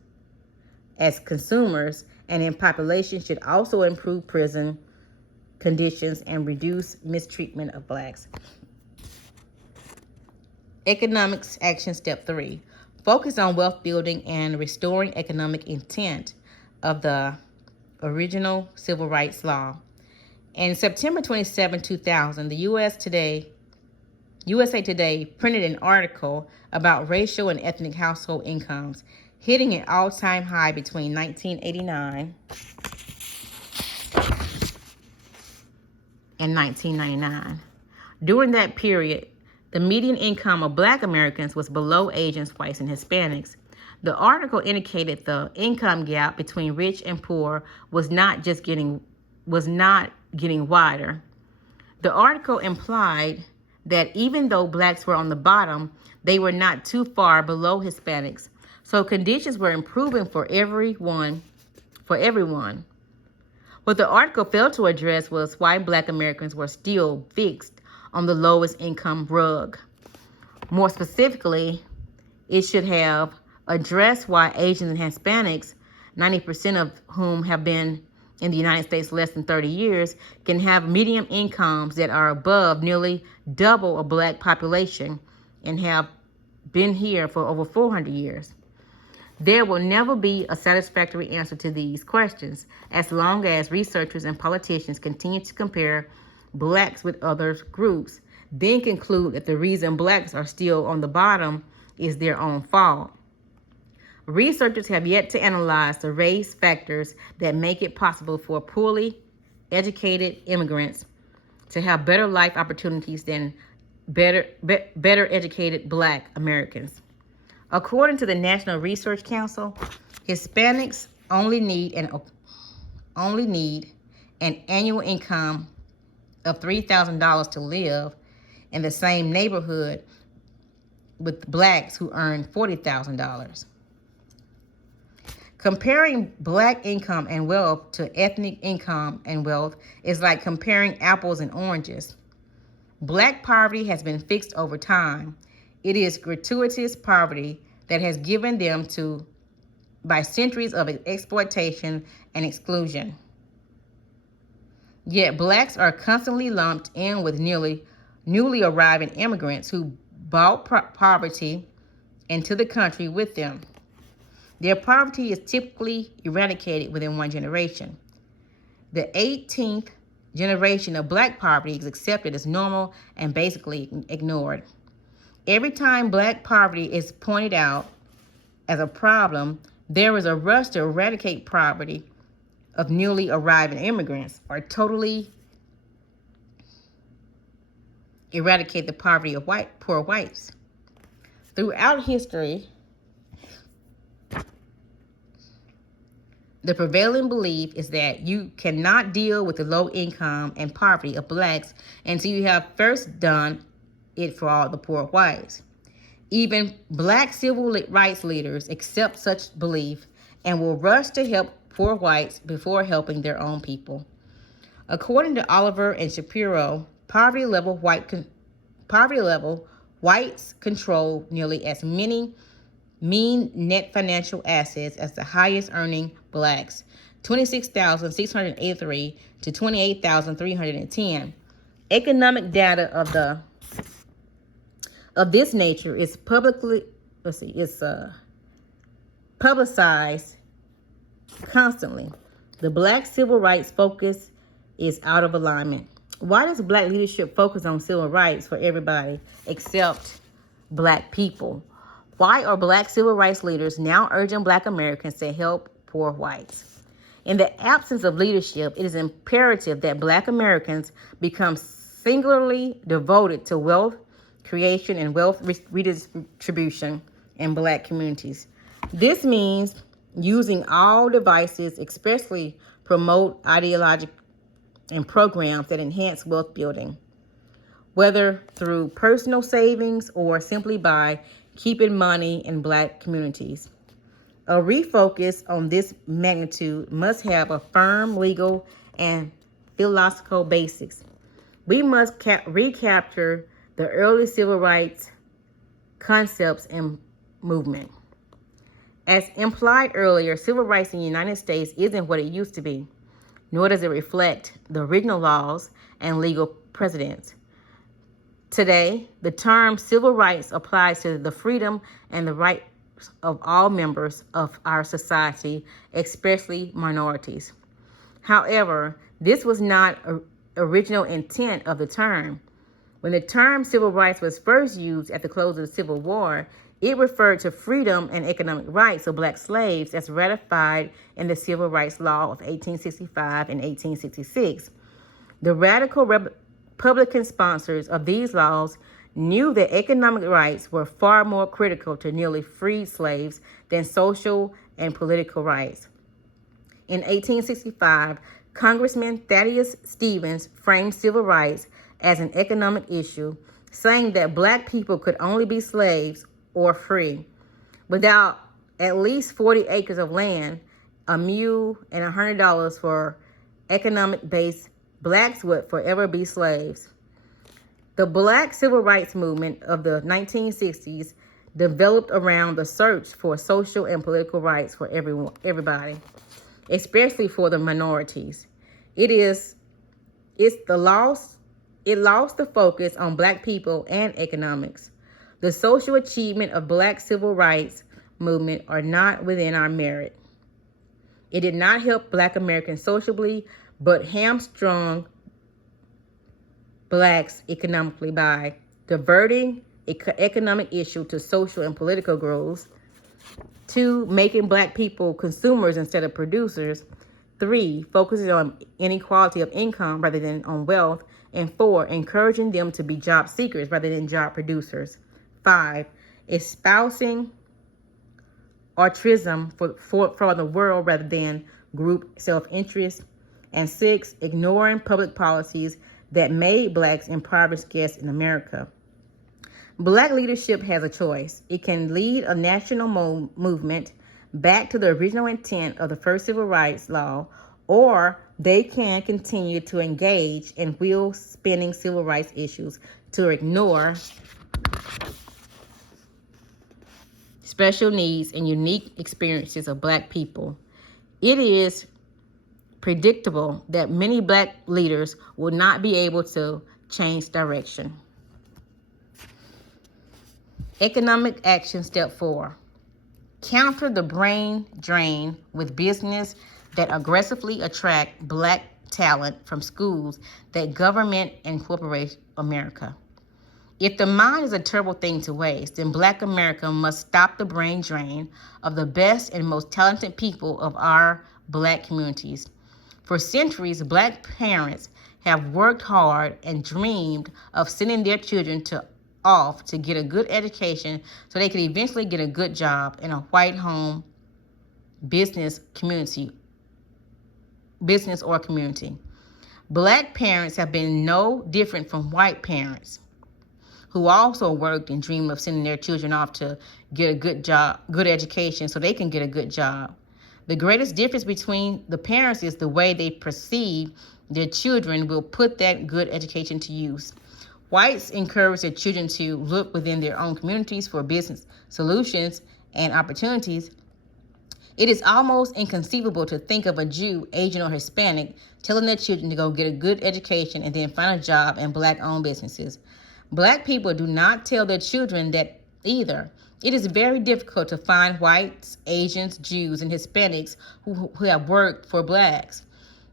as consumers and in population should also improve prison conditions and reduce mistreatment of Blacks. Economics Action Step 3. Focus on wealth building and restoring economic intent of the original civil rights law. In September 27, 2000, the USA Today printed an article about racial and ethnic household incomes, hitting an all-time high between 1989 and 1999. During that period, the median income of Black Americans was below Asians, whites, and Hispanics. The article indicated the income gap between rich and poor was not getting wider. The article implied that even though Blacks were on the bottom, they were not too far below Hispanics. So conditions were improving for everyone. What the article failed to address was why Black Americans were still fixed on the lowest income rug. More specifically, it should have addressed why Asians and Hispanics, 90% of whom have been in the United States less than 30 years, can have median incomes that are above nearly double a black population and have been here for over 400 years. There will never be a satisfactory answer to these questions as long as researchers and politicians continue to compare blacks with other groups, then conclude that the reason blacks are still on the bottom is their own fault. Researchers have yet to analyze the race factors that make it possible for poorly educated immigrants to have better life opportunities than better educated black Americans. According to the National Research Council, Hispanics only need an annual income of $3,000 to live in the same neighborhood with blacks who earn $40,000. Comparing black income and wealth to ethnic income and wealth is like comparing apples and oranges. Black poverty has been fixed over time. It is gratuitous poverty that has given them to by centuries of exploitation and exclusion. Yet blacks are constantly lumped in with newly arriving immigrants who brought poverty into the country with them. Their poverty is typically eradicated within one generation. The 18th generation of black poverty is accepted as normal and basically ignored. Every time black poverty is pointed out as a problem, there is a rush to eradicate poverty of newly arriving immigrants or totally eradicate the poverty of poor whites. Throughout history, the prevailing belief is that you cannot deal with the low income and poverty of blacks until you have first done it for all the poor whites. Even black civil rights leaders accept such belief and will rush to help poor whites before helping their own people. According to Oliver and Shapiro, poverty level whites control nearly as many mean net financial assets as the highest earning blacks, 26,683 to 28,310. Economic data of this nature is publicized constantly. The black civil rights focus is out of alignment. Why does black leadership focus on civil rights for everybody except black people? Why are black civil rights leaders now urging black Americans to help poor whites? In the absence of leadership, it is imperative that black Americans become singularly devoted to wealth creation and wealth redistribution in black communities. This means using all devices, especially promote ideological and programs that enhance wealth building, whether through personal savings or simply by keeping money in black communities. A refocus on this magnitude must have a firm legal and philosophical basis. We must recapture the early civil rights concepts and movement. As implied earlier, civil rights in the United States isn't what it used to be, nor does it reflect the original laws and legal precedents. Today, the term civil rights applies to the freedom and the rights of all members of our society, especially minorities. However, this was not original intent of the term. When the term civil rights was first used at the close of the Civil War, it referred to freedom and economic rights of black slaves as ratified in the Civil Rights Law of 1865 and 1866. The radical Republican sponsors of these laws knew that economic rights were far more critical to nearly freed slaves than social and political rights. In 1865, Congressman Thaddeus Stevens framed civil rights as an economic issue, saying that black people could only be slaves or free. Without at least 40 acres of land, a mule, and $100 for economic base, blacks would forever be slaves. The Black Civil Rights Movement of the 1960s developed around the search for social and political rights for everybody, especially for the minorities. It lost the focus on Black people and economics. The social achievement of Black civil rights movement are not within our merit. It did not help Black Americans socially, but hamstrung Blacks economically by diverting economic issue to social and political goals. 2, making Black people consumers instead of producers. 3, focusing on inequality of income rather than on wealth. And 4, encouraging them to be job seekers rather than job producers. 5, espousing altruism for the world rather than group self-interest. And 6, ignoring public policies that made Blacks impoverished guests in America. Black leadership has a choice. It can lead a national movement back to the original intent of the first civil rights law, or they can continue to engage in wheel-spinning civil rights issues to ignore special needs and unique experiences of Black people. It is predictable that many Black leaders will not be able to change direction. Economic action step 4. Counter the brain drain with business that aggressively attract Black talent from schools that government incorporate America. If the mind is a terrible thing to waste, then Black America must stop the brain drain of the best and most talented people of our Black communities. For centuries, Black parents have worked hard and dreamed of sending their children off to get a good education so they could eventually get a good job in a white home business or community. Black parents have been no different from white parents who also worked and dreamed of sending their children off to get a good job, good education so they can get a good job. The greatest difference between the parents is the way they perceive their children will put that good education to use. Whites encourage their children to look within their own communities for business solutions and opportunities. It is almost inconceivable to think of a Jew, Asian, or Hispanic telling their children to go get a good education and then find a job in Black-owned businesses. Black people do not tell their children that either. It is very difficult to find whites, Asians, Jews, and Hispanics who have worked for Blacks.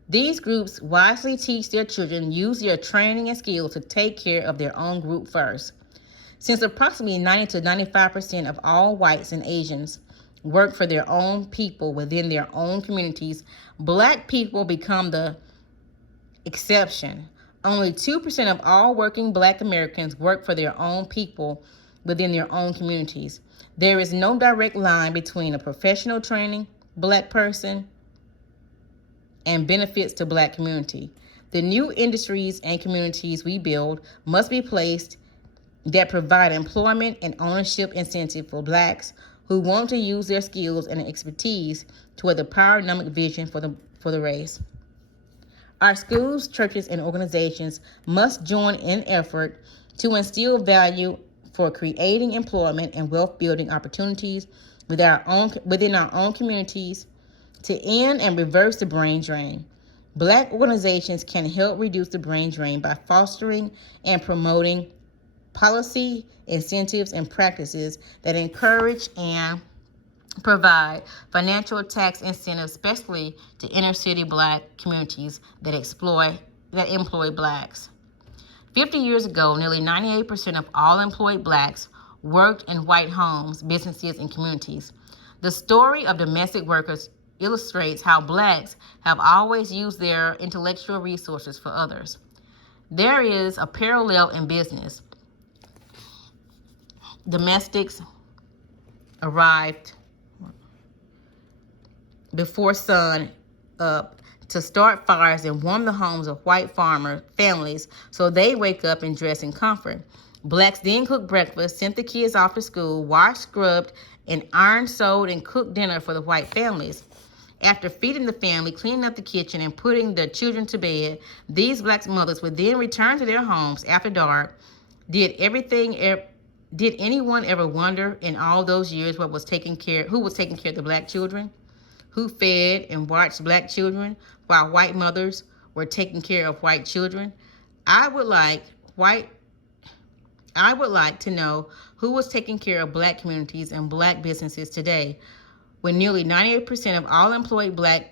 These groups wisely teach their children use their training and skills to take care of their own group first. Since approximately 90 to 95% of all whites and Asians work for their own people within their own communities, Black people become the exception. Only 2% of all working Black Americans work for their own people within their own communities. There is no direct line between a professional training Black person and benefits to Black community. The new industries and communities we build must be placed that provide employment and ownership incentive for Blacks who want to use their skills and expertise toward the PowerNomics vision for the race. Our schools, churches, and organizations must join in effort to instill value for creating employment and wealth-building opportunities within our own communities to end and reverse the brain drain. Black organizations can help reduce the brain drain by fostering and promoting policy, incentives, and practices that encourage and provide financial tax incentives, especially to inner-city Black communities that employ Blacks. 50 years ago, nearly 98% of all employed Blacks worked in white homes, businesses, and communities. The story of domestic workers illustrates how Blacks have always used their intellectual resources for others. There is a parallel in business. Domestics arrived before sun up to start fires and warm the homes of white farmer families so they wake up and dress in comfort. Blacks then cooked breakfast, sent the kids off to school, washed, scrubbed, and ironed, sewed, and cooked dinner for the white families. After feeding the family, cleaning up the kitchen, and putting the children to bed, these Black mothers would then return to their homes after dark Did everything did anyone ever wonder in all those years who was taking care of the black children? Who fed and watched black children while white mothers were taking care of white children? I would like white I would like to know who was taking care of black communities and black businesses today, when nearly 98% of all employed black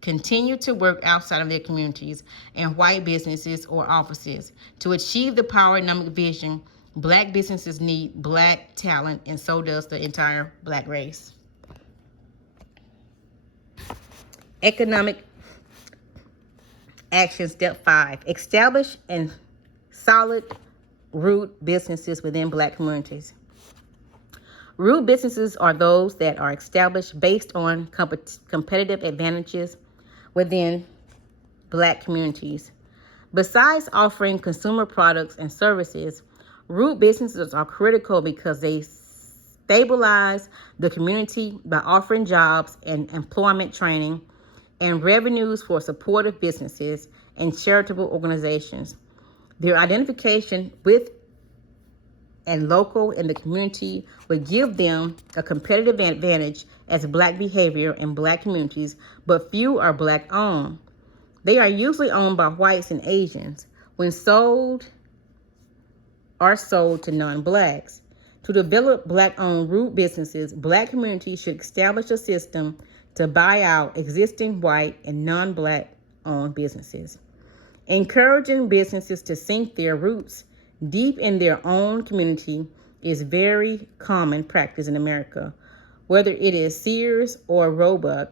continue to work outside of their communities and white businesses or offices. To achieve the PowerNomics vision, black businesses need black talent, and so does the entire black race. Economic action step 5. Establish and solid root businesses within black communities. Root businesses are those that are established based on competitive advantages within black communities. Besides offering consumer products and services, root businesses are critical because they stabilize the community by offering jobs and employment training and revenues for supportive businesses and charitable organizations. Their identification with and local in the community would give them a competitive advantage as black behavior in black communities, but few are black owned. They are usually owned by whites and Asians when sold to non-blacks. To develop black-owned root businesses, black communities should establish a system to buy out existing white and non-black owned businesses. Encouraging businesses to sink their roots deep in their own community is very common practice in America. Whether it is Sears or Roebuck,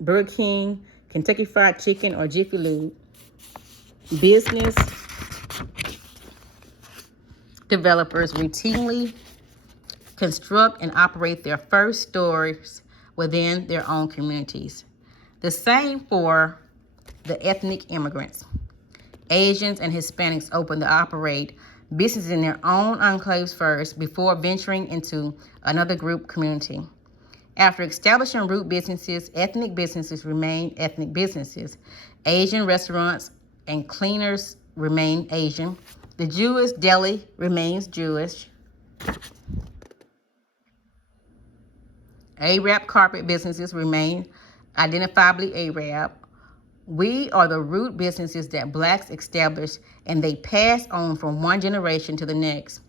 Burger King, Kentucky Fried Chicken, or Jiffy Lube, business developers routinely construct and operate their first stores within their own communities. The same for the ethnic immigrants. Asians and Hispanics open to operate businesses in their own enclaves first before venturing into another group community. After establishing root businesses, ethnic businesses remain ethnic businesses. Asian restaurants and cleaners remain Asian. The Jewish deli remains Jewish. Arab carpet businesses remain identifiably Arab. We are the root businesses that blacks establish and they pass on from one generation to the next.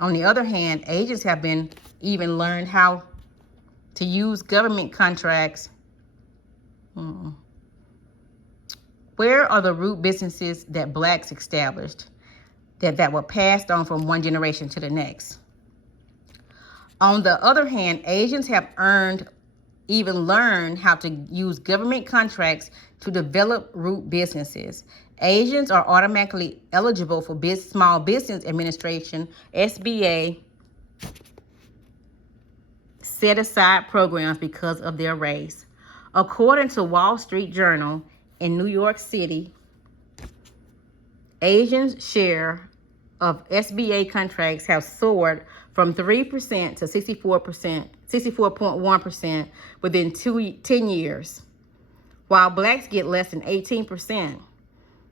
On the other hand, Asians have been even learned how to use government contracts. Where are the root businesses that blacks established that were passed on from one generation to the next? On the other hand, Asians have learned how to use government contracts to develop root businesses. Asians are automatically eligible for Small Business Administration, SBA, set-aside programs because of their race. According to Wall Street Journal, in New York City, Asians' share of SBA contracts have soared from 3% to 64.1% within 10 years, while blacks get less than 18%.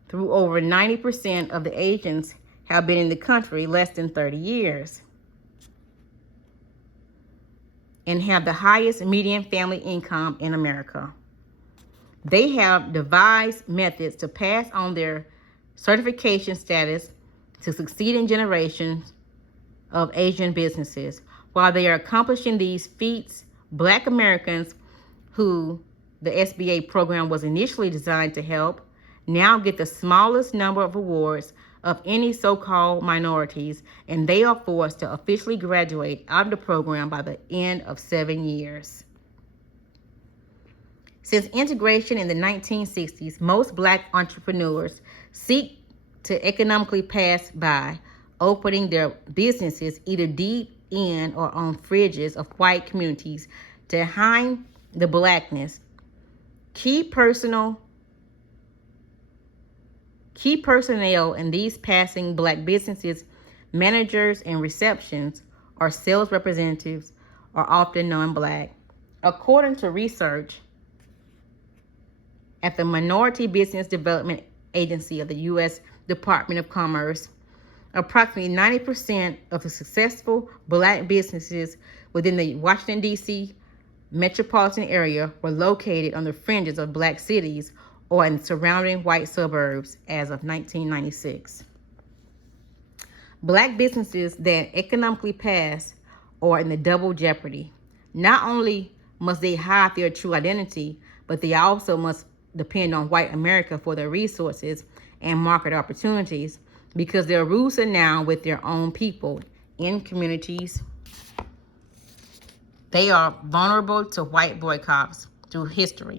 Through over 90% of the Asians have been in the country less than 30 years and have the highest median family income in America. They have devised methods to pass on their certification status to succeeding generations of Asian businesses. While they are accomplishing these feats, Black Americans, who the SBA program was initially designed to help, now get the smallest number of awards of any so-called minorities, and they are forced to officially graduate out of the program by the end of 7 years. Since integration in the 1960s, most Black entrepreneurs seek to economically pass by opening their businesses either deep in or on fringes of white communities to hide the Blackness. Key personnel in these passing Black businesses, managers and receptions, or sales representatives, are often non-Black. According to research at the Minority Business Development Agency of the U.S. Department of Commerce, Approximately 90% of the successful black businesses within the Washington, D.C. metropolitan area were located on the fringes of black cities or in surrounding white suburbs as of 1996. Black businesses that economically pass are in the double jeopardy. Not only must they hide their true identity, but they also must depend on white America for their resources and market opportunities because their roots are now with their own people in communities. They are vulnerable to white boycotts through history.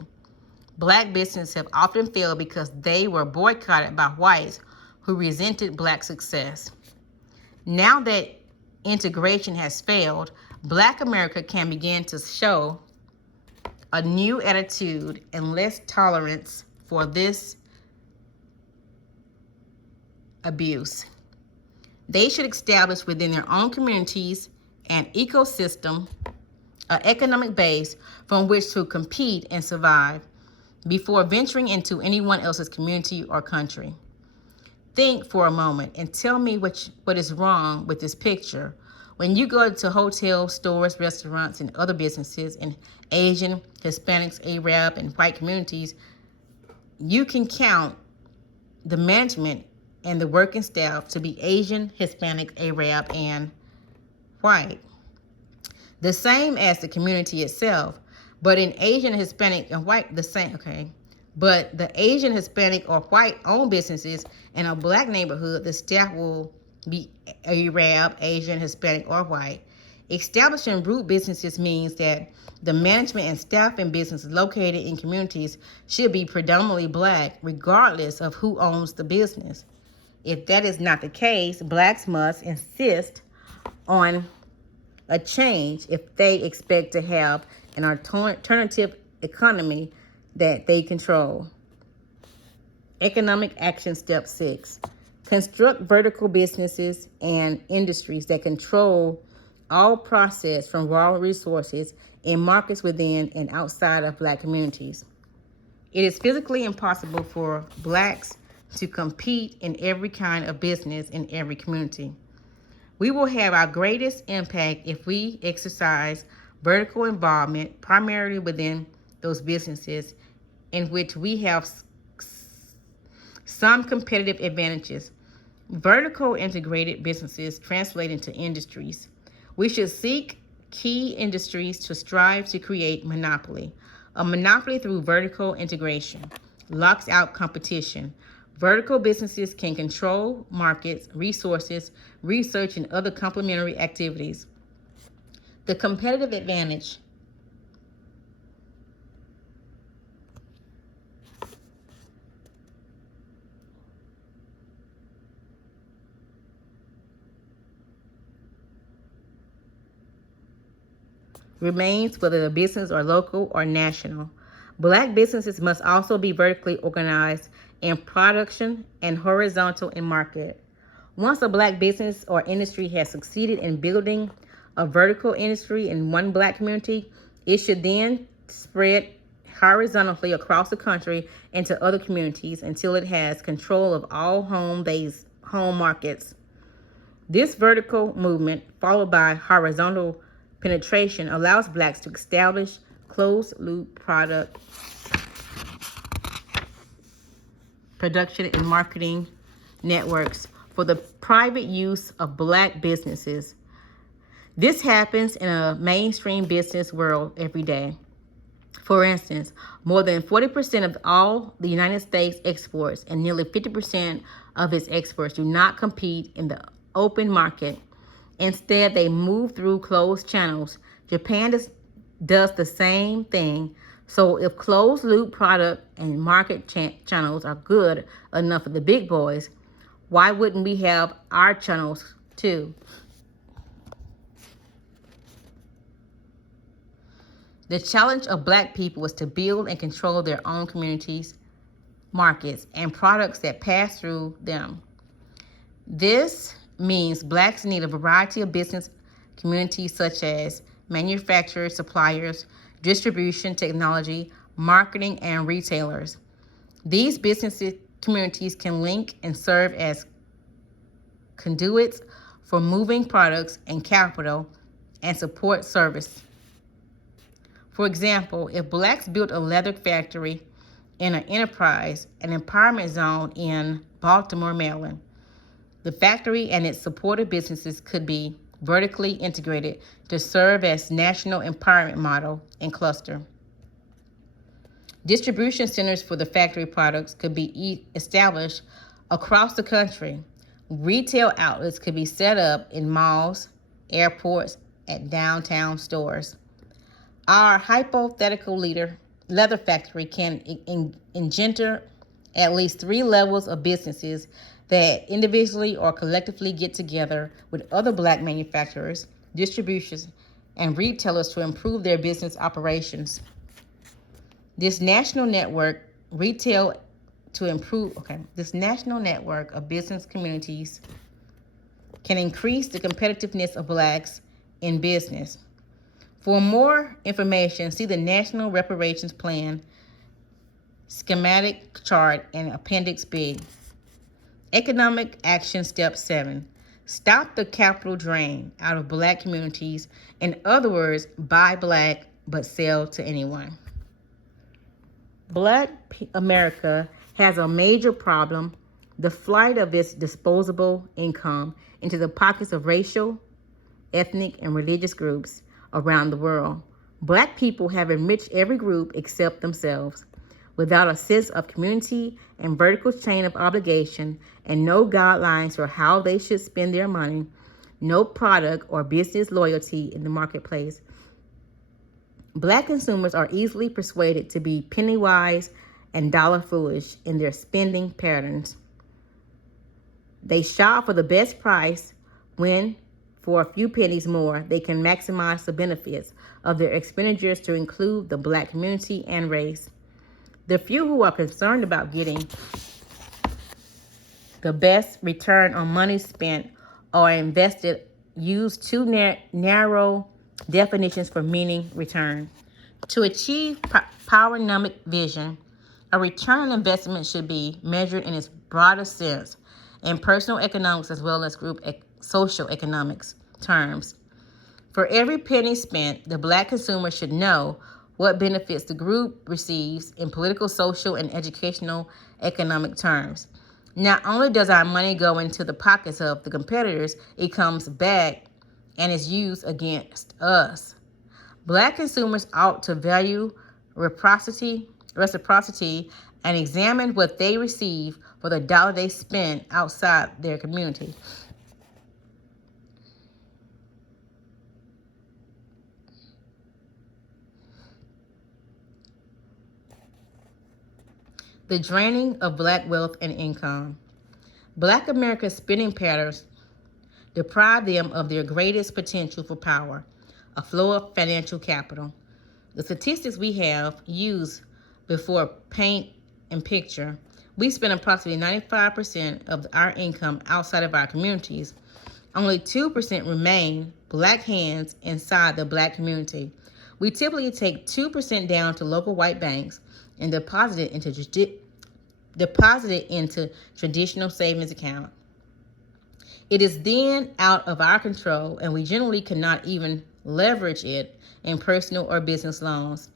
Black businesses have often failed because they were boycotted by whites who resented black success. Now that integration has failed, Black America can begin to show a new attitude and less tolerance for this abuse. They should establish within their own communities an ecosystem, an economic base from which to compete and survive before venturing into anyone else's community or country. Think for a moment and tell me what is wrong with this picture. When you go to hotels, stores, restaurants, and other businesses in Asian, Hispanics, Arab, and white communities, you can count the management and the working staff to be Asian, Hispanic, Arab, and white. The same as the community itself, but in Asian, Hispanic, and white, the same, okay. But the Asian, Hispanic, or white-owned businesses in a black neighborhood, the staff will be Arab, Asian, Hispanic, or white. Establishing root businesses means that the management and staff in businesses located in communities should be predominantly black, regardless of who owns the business. If that is not the case, blacks must insist on a change if they expect to have an alternative economy that they control. Economic action step 6. Construct vertical businesses and industries that control all process from raw resources in markets within and outside of black communities. It is physically impossible for blacks to compete in every kind of business in every community. We will have our greatest impact if we exercise vertical involvement primarily within those businesses in which we have some competitive advantages. Vertical integrated businesses translate into industries. We should seek key industries to strive to create monopoly. A monopoly through vertical integration locks out competition. Vertical businesses can control markets, resources, research, and other complementary activities. The competitive advantage remains whether the business are local or national. Black businesses must also be vertically organized in production and horizontal in market. Once a black business or industry has succeeded in building a vertical industry in one black community, it should then spread horizontally across the country into other communities until it has control of all home-based home markets. This vertical movement, followed by horizontal penetration, allows blacks to establish closed-loop production and marketing networks for the private use of black businesses. This happens in a mainstream business world every day. For instance, more than 40% of all the United States exports and nearly 50% of its exports do not compete in the open market. Instead, they move through closed channels. Japan does the same thing. So if closed loop product and market channels are good enough for the big boys, why wouldn't we have our channels too? The challenge of black people is to build and control their own communities, markets, and products that pass through them. This means blacks need a variety of business communities such as manufacturers, suppliers, distribution, technology, marketing, and retailers. These business communities can link and serve as conduits for moving products and capital and support service. For example, if blacks built a leather factory in an enterprise, an empowerment zone in Baltimore, Maryland, the factory and its supportive businesses could be vertically integrated to serve as national empowerment model and cluster. Distribution centers for the factory products could be established across the country. Retail outlets could be set up in malls, airports, at downtown stores. Our hypothetical leather factory can engender at least 3 levels of businesses that individually or collectively get together with other black manufacturers, distributors, and retailers to improve their business operations. This national network of business communities can increase the competitiveness of blacks in business. For more information, see the National Reparations Plan schematic chart in Appendix B. Economic Action Step 7. Stop the capital drain out of black communities. In other words, buy black but sell to anyone. Black America has a major problem: the flight of its disposable income into the pockets of racial, ethnic, and religious groups around the world. Black people have enriched every group except themselves. Without a sense of community and vertical chain of obligation and no guidelines for how they should spend their money, no product or business loyalty in the marketplace, black consumers are easily persuaded to be penny-wise and dollar-foolish in their spending patterns. They shop for the best price when, for a few pennies more, they can maximize the benefits of their expenditures to include the black community and race. The few who are concerned about getting the best return on money spent or invested use too narrow definitions for meaning return. To achieve PowerNomics vision, a return on investment should be measured in its broadest sense, in personal economics as well as group social economics terms. For every penny spent, the black consumer should know what benefits the group receives in political, social, and educational economic terms. Not only does our money go into the pockets of the competitors, it comes back and is used against us. Black consumers ought to value reciprocity and examine what they receive for the dollar they spend outside their community. The draining of black wealth and income. Black America's spending patterns deprive them of their greatest potential for power, a flow of financial capital. The statistics we have used before paint and picture, we spend approximately 95% of our income outside of our communities. Only 2% remain black hands inside the black community. We typically take 2% down to local white banks and deposit it into traditional savings account. It is then out of our control, and we generally cannot even leverage it in personal or business loans.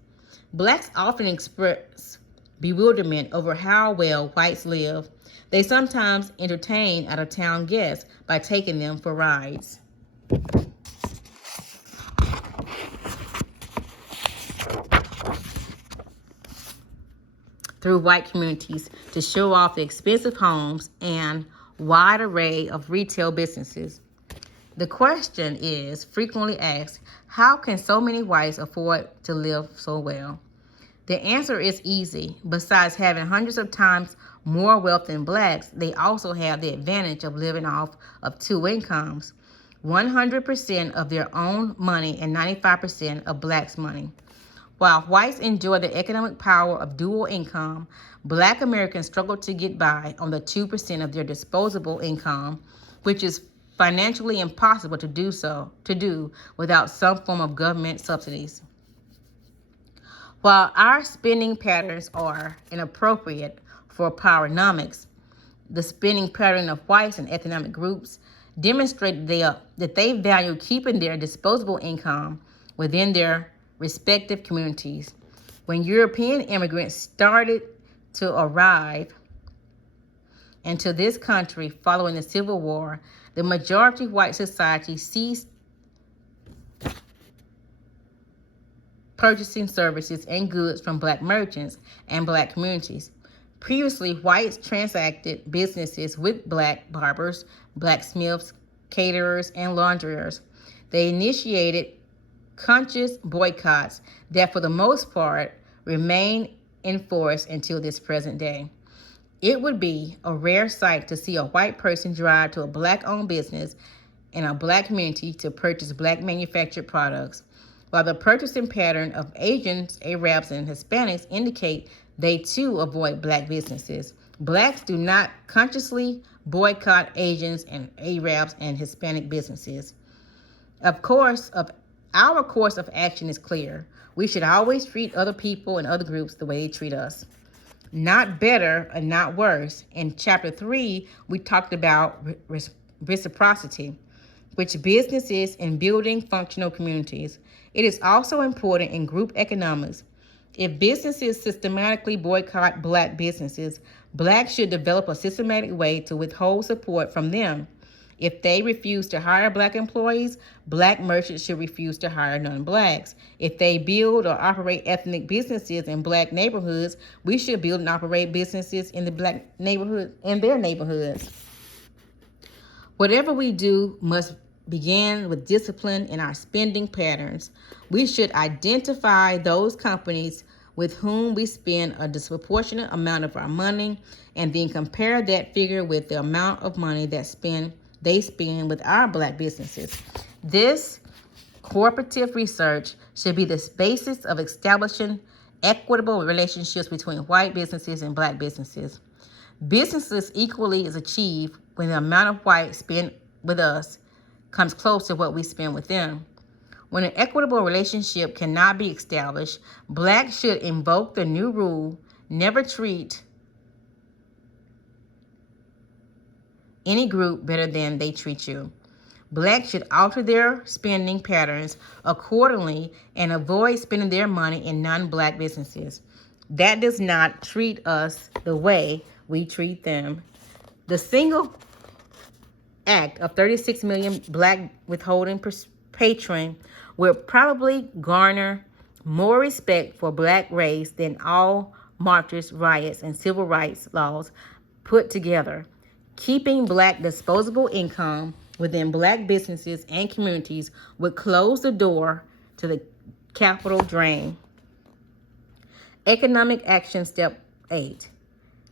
Blacks often express bewilderment over how well whites live. They sometimes entertain out-of-town guests by taking them for rides through white communities to show off the expensive homes and wide array of retail businesses. The question is frequently asked, how can so many whites afford to live so well? The answer is easy. Besides having hundreds of times more wealth than blacks, they also have the advantage of living off of 2 incomes, 100% of their own money and 95% of blacks' money. While whites enjoy the economic power of dual income, black Americans struggle to get by on the 2% of their disposable income, which is financially impossible to do without some form of government subsidies. While our spending patterns are inappropriate for PowerNomics, the spending pattern of whites and economic groups demonstrated that they value keeping their disposable income within their respective communities. When European immigrants started to arrive into this country following the Civil War, the majority white society ceased purchasing services and goods from black merchants and black communities. Previously, whites transacted businesses with black barbers, blacksmiths, caterers, and launderers. They initiated conscious boycotts that, for the most part, remain in force until this present day. It would be a rare sight to see a white person drive to a black-owned business in a black community to purchase black manufactured products, while the purchasing pattern of Asians, Arabs, and Hispanics indicate they too avoid black businesses. Blacks do not consciously boycott Asians and Arabs and Hispanic businesses. Our course of action is clear. We should always treat other people and other groups the way they treat us. Not better and not worse. In Chapter 3, we talked about reciprocity, which businesses in building functional communities. It is also important in group economics. If businesses systematically boycott black businesses, blacks should develop a systematic way to withhold support from them. If they refuse to hire black employees, black merchants should refuse to hire non-blacks. If they build or operate ethnic businesses in black neighborhoods, we should build and operate businesses in the black neighborhood in their neighborhoods. Whatever we do must begin with discipline in our spending patterns. We should identify those companies with whom we spend a disproportionate amount of our money and then compare that figure with the amount of money that they spend with our black businesses. This cooperative research should be the basis of establishing equitable relationships between white businesses and black businesses. Businesses equally is achieved when the amount of whites spent with us comes close to what we spend with them. When an equitable relationship cannot be established, blacks should invoke the new rule, never treat any group better than they treat you. Blacks should alter their spending patterns accordingly and avoid spending their money in non-black businesses. That does not treat us the way we treat them. The single act of 36 million black withholding patron will probably garner more respect for black race than all marches, riots, and civil rights laws put together. Keeping black disposable income within black businesses and communities would close the door to the capital drain. Economic action step 8.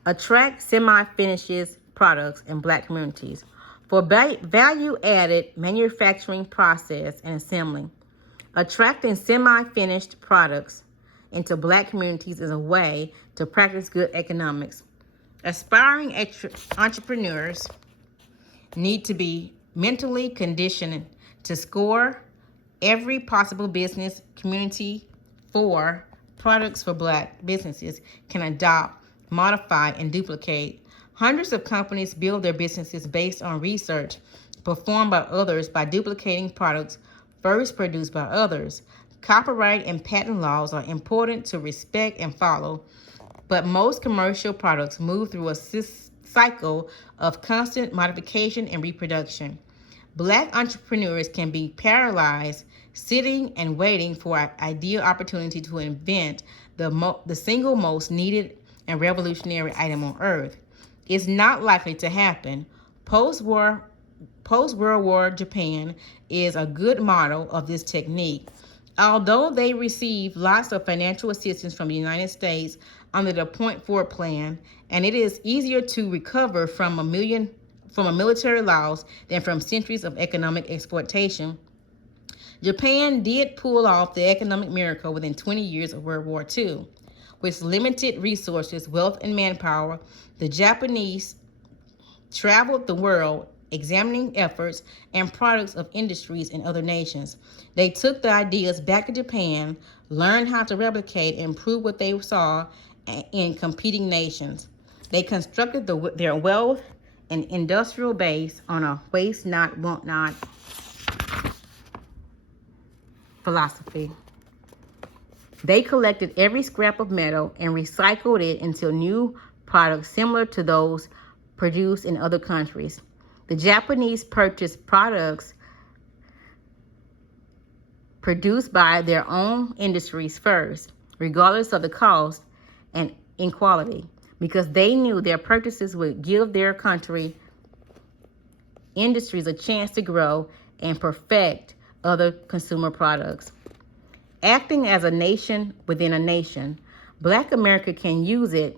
Attract semi-finished products in black communities. For value-added manufacturing process and assembly, attracting semi-finished products into black communities is a way to practice good economics. Aspiring entrepreneurs need to be mentally conditioned to score every possible business community for products for black businesses can adopt, modify, and duplicate. Hundreds of companies build their businesses based on research performed by others by duplicating products first produced by others. Copyright and patent laws are important to respect and follow, but most commercial products move through a cycle of constant modification and reproduction. Black entrepreneurs can be paralyzed sitting and waiting for an ideal opportunity to invent the single most needed and revolutionary item on earth. It's not likely to happen. Post-World War Japan is a good model of this technique. Although they received lots of financial assistance from the United States under the Point Forward Plan, and it is easier to recover from a military loss than from centuries of economic exploitation, Japan did pull off the economic miracle within 20 years of World War II. With limited resources, wealth, and manpower, the Japanese traveled the world examining efforts and products of industries in other nations. They took the ideas back to Japan, learned how to replicate and improve what they saw in competing nations. They constructed their wealth and industrial base on a waste not, want not philosophy. They collected every scrap of metal and recycled it into new products similar to those produced in other countries. The Japanese purchased products produced by their own industries first, regardless of the cost and inequality, because they knew their purchases would give their country industries a chance to grow and perfect other consumer products. Acting as a nation within a nation, Black America can use its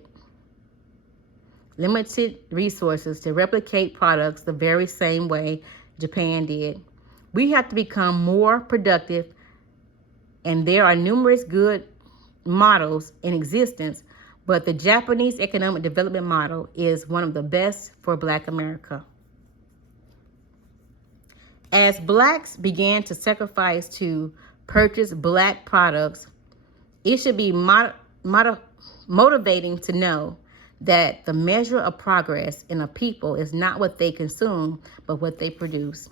limited resources to replicate products the very same way Japan did. We have to become more productive, and there are numerous good models in existence, but the Japanese economic development model is one of the best for Black America. As Blacks began to sacrifice to purchase Black products, it should be motivating to know that the measure of progress in a people is not what they consume, but what they produce.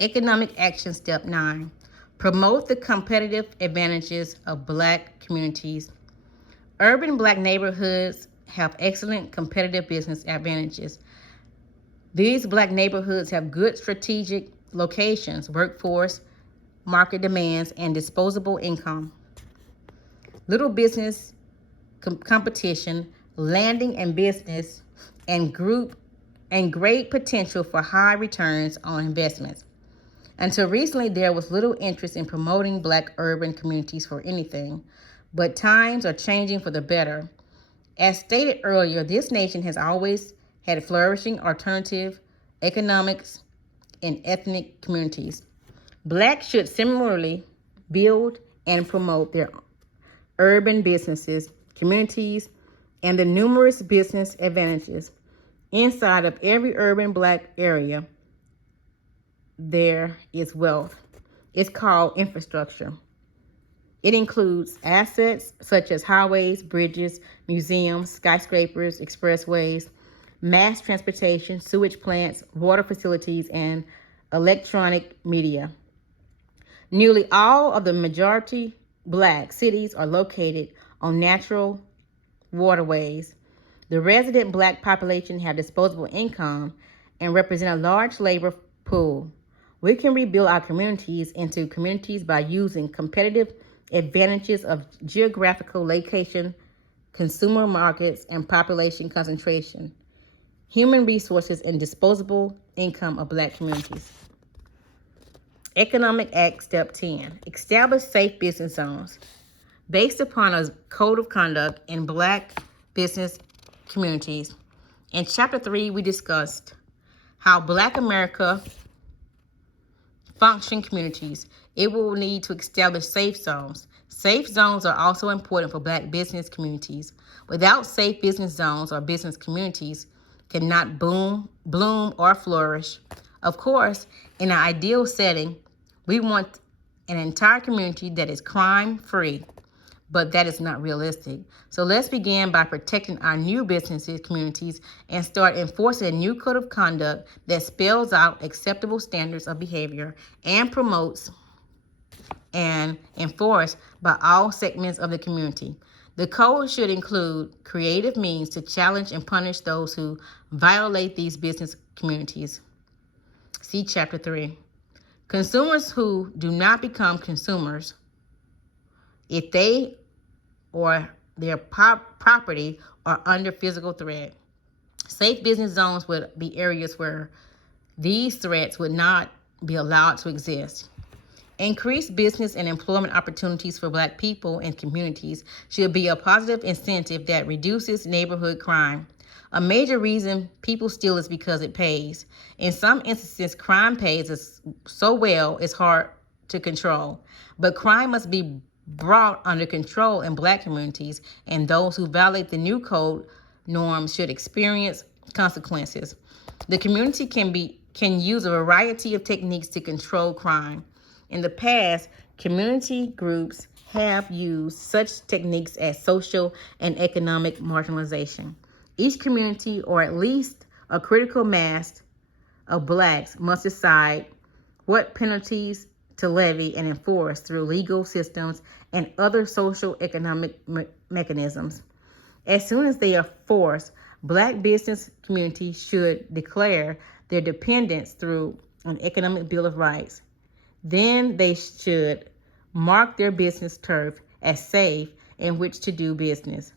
Economic action step 9. Promote the competitive advantages of Black communities. Urban Black neighborhoods have excellent competitive business advantages. These Black neighborhoods have good strategic locations, workforce, market demands, and disposable income. Little business competition, landing and business, and great potential for high returns on investments. Until recently, there was little interest in promoting Black urban communities for anything, but times are changing for the better. As stated earlier, this nation has always had flourishing alternative economics and ethnic communities. Blacks should similarly build and promote their urban businesses, communities, and the numerous business advantages. Inside of every urban Black area, there is wealth. It's called infrastructure. It includes assets such as highways, bridges, museums, skyscrapers, expressways, mass transportation, sewage plants, water facilities, and electronic media. Nearly all of the majority Black cities are located on natural waterways. The resident Black population have disposable income and represent a large labor pool. We can rebuild our communities into communities by using competitive advantages of geographical location, consumer markets, and population concentration, human resources, and disposable income of Black communities. Economic Act Step 10. Establish safe business zones. Based upon a code of conduct in Black business communities, in Chapter 3, we discussed how Black America function communities. It will need to establish safe zones. Safe zones are also important for Black business communities. Without safe business zones, or business communities cannot bloom or flourish. Of course, in an ideal setting, we want an entire community that is crime-free, but that is not realistic. So let's begin by protecting our new businesses, communities, and start enforcing a new code of conduct that spells out acceptable standards of behavior and promotes and enforced by all segments of the community. The code should include creative means to challenge and punish those who violate these business communities. See Chapter 3. Consumers who do not become consumers if they or their property are under physical threat. Safe business zones would be areas where these threats would not be allowed to exist. Increased business and employment opportunities for Black people and communities should be a positive incentive that reduces neighborhood crime. A major reason people steal is because it pays. In some instances, crime pays so well it's hard to control. But crime must be brought under control in Black communities, and those who violate the new code norms should experience consequences. The community can use a variety of techniques to control crime. In the past, community groups have used such techniques as social and economic marginalization. Each community, or at least a critical mass of blacks, must decide what penalties to levy and enforce through legal systems and other social economic mechanisms. As soon as they are forced, black business communities should declare their dependence through an economic bill of rights. Then they should mark their business turf as safe in which to do business.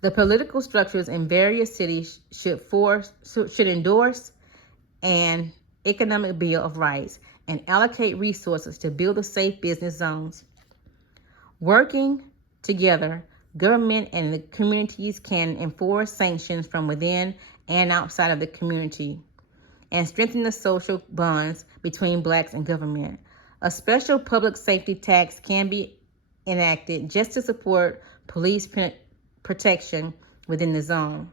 The political structures in various cities should endorse an economic bill of rights and allocate resources to build the safe business zones. Working together, government and the communities can enforce sanctions from within and outside of the community and strengthen the social bonds between blacks and government. A special public safety tax can be enacted just to support police protection within the zone.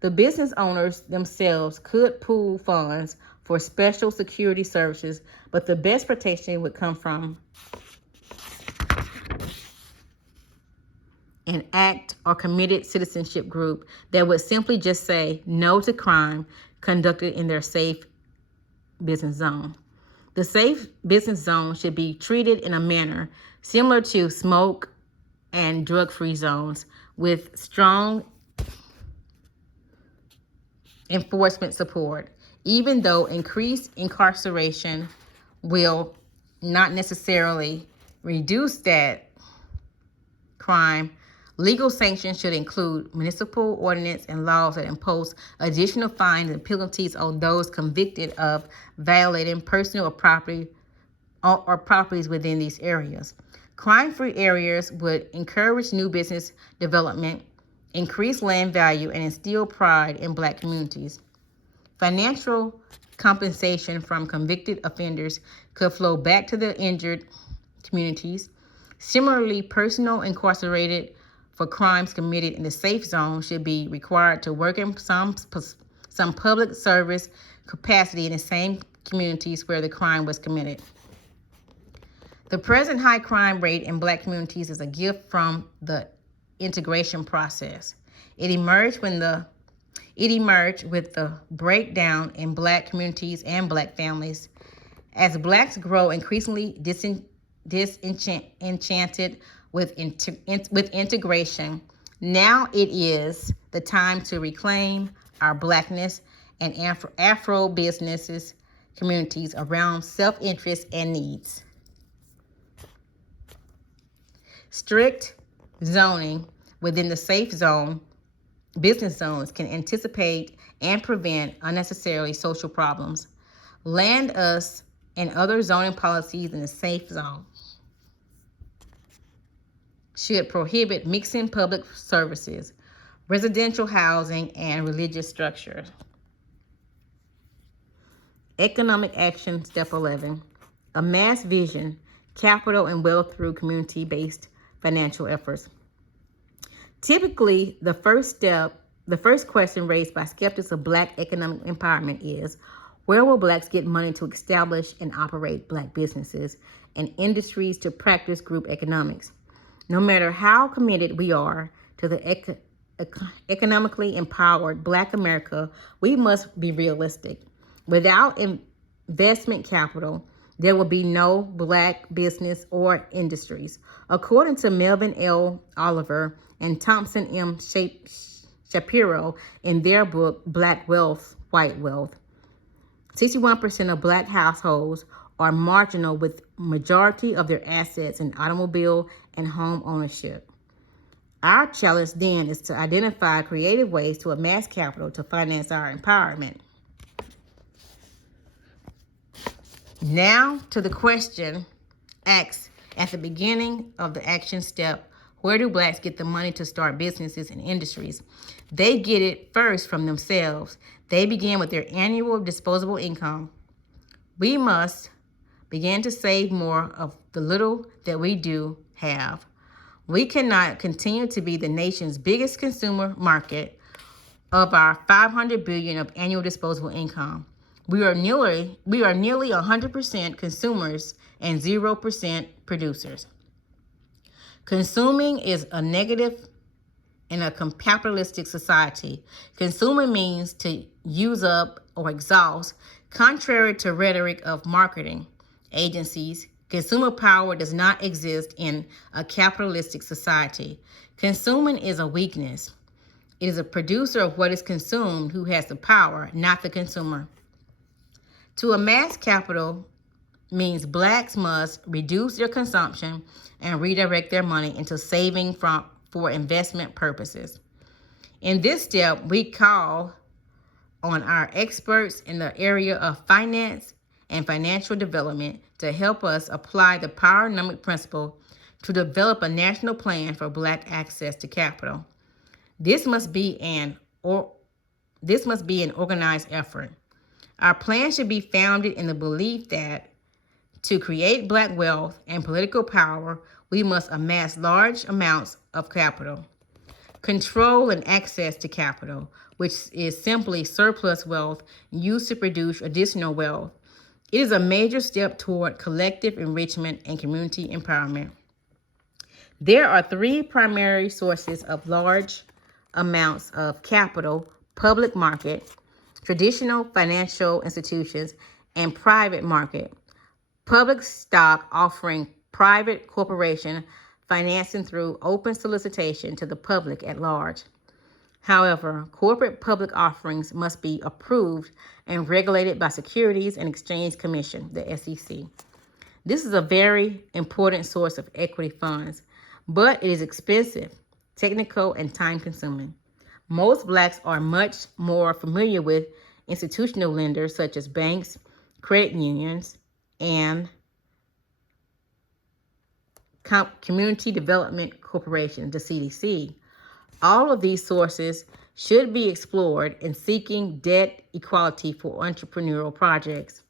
The business owners themselves could pool funds for special security services, but the best protection would come from an act or committed citizenship group that would simply just say no to crime conducted in their safe business zone. The safe business zone should be treated in a manner similar to smoke and drug-free zones with strong enforcement support, even though increased incarceration will not necessarily reduce that crime. Legal sanctions should include municipal ordinance and laws that impose additional fines and penalties on those convicted of violating personal or properties within these areas. Crime-free areas would encourage new business development, increase land value, and instill pride in black communities. Financial compensation from convicted offenders could flow back to the injured communities. Similarly, personnel incarcerated for crimes committed in the safe zone should be required to work in some public service capacity in the same communities where the crime was committed. The present high crime rate in black communities is a gift from the integration process. It emerged with the breakdown in black communities and black families. As blacks grow increasingly disenchanted with integration, now it is the time to reclaim our blackness and Afro businesses communities around self-interest and needs. Strict zoning within the safe zone, business zones can anticipate and prevent unnecessarily social problems. Land use and other zoning policies in the safe zone should prohibit mixing public services, residential housing, and religious structures. Economic action, step 11. Amass vision, capital, and wealth through community-based financial efforts. Typically, the first question raised by skeptics of black economic empowerment is, where will blacks get money to establish and operate black businesses and industries to practice group economics? No matter how committed we are to the economically empowered black America, we must be realistic. Without investment capital, there will be no black business or industries. According to Melvin L. Oliver and Thompson M. Shapiro in their book, Black Wealth, White Wealth, 61% of black households are marginal with majority of their assets in automobile and home ownership. Our challenge then is to identify creative ways to amass capital to finance our empowerment. Now to the question asked at the beginning of the action step, where do blacks get the money to start businesses and industries? They get it first from themselves. They begin with their annual disposable income. We must begin to save more of the little that we do have. We cannot continue to be the nation's biggest consumer market of our $500 billion of annual disposable income. We are nearly 100% consumers and 0% producers. Consuming is a negative in a capitalistic society. Consuming means to use up or exhaust. Contrary to rhetoric of marketing agencies, consumer power does not exist in a capitalistic society. Consuming is a weakness. It is a producer of what is consumed who has the power, not the consumer. To amass capital means blacks must reduce their consumption and redirect their money into saving for investment purposes. In this step, we call on our experts in the area of finance and financial development to help us apply the PowerNomics principle to develop a national plan for black access to capital. This must be an organized effort. Our plan should be founded in the belief that to create black wealth and political power, we must amass large amounts of capital. Control and access to capital, which is simply surplus wealth used to produce additional wealth. It is a major step toward collective enrichment and community empowerment. There are three primary sources of large amounts of capital: public market, traditional financial institutions, and private market. Public stock offering private corporation financing through open solicitation to the public at large. However, corporate public offerings must be approved and regulated by Securities and Exchange Commission, the SEC. This is a very important source of equity funds, but it is expensive, technical, and time-consuming. Most blacks are much more familiar with institutional lenders such as banks, credit unions, and Community Development Corporation, the CDC. All of these sources should be explored in seeking debt equality for entrepreneurial projects.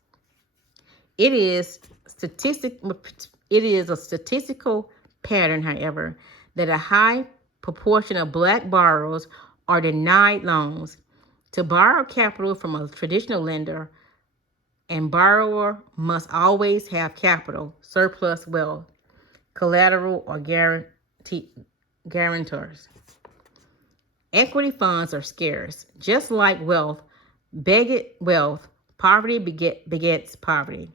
It is a statistical pattern, however, that a high proportion of black borrowers are denied loans. To borrow capital from a traditional lender, and borrower must always have capital, surplus wealth, collateral, or guarantors. Equity funds are scarce. Just like wealth begets wealth, poverty begets poverty.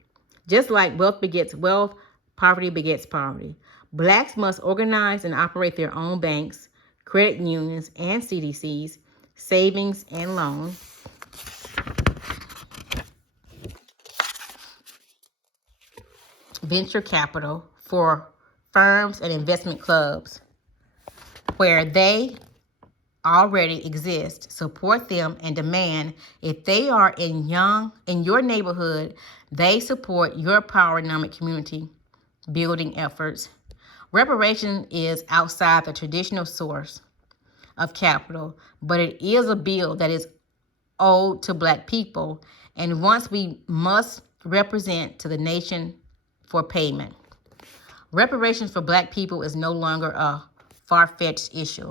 Just like wealth begets wealth, poverty begets poverty. Blacks must organize and operate their own banks, credit unions, and CDCs, savings and loans. Venture capital for firms and investment clubs where they already exist. Support them and demand if they are in your neighborhood, they support your PowerNomics community building efforts. Reparation is outside the traditional source of capital, but it is a bill that is owed to black people, and once we must represent to the nation for payment. Reparations for black people is no longer a far-fetched issue.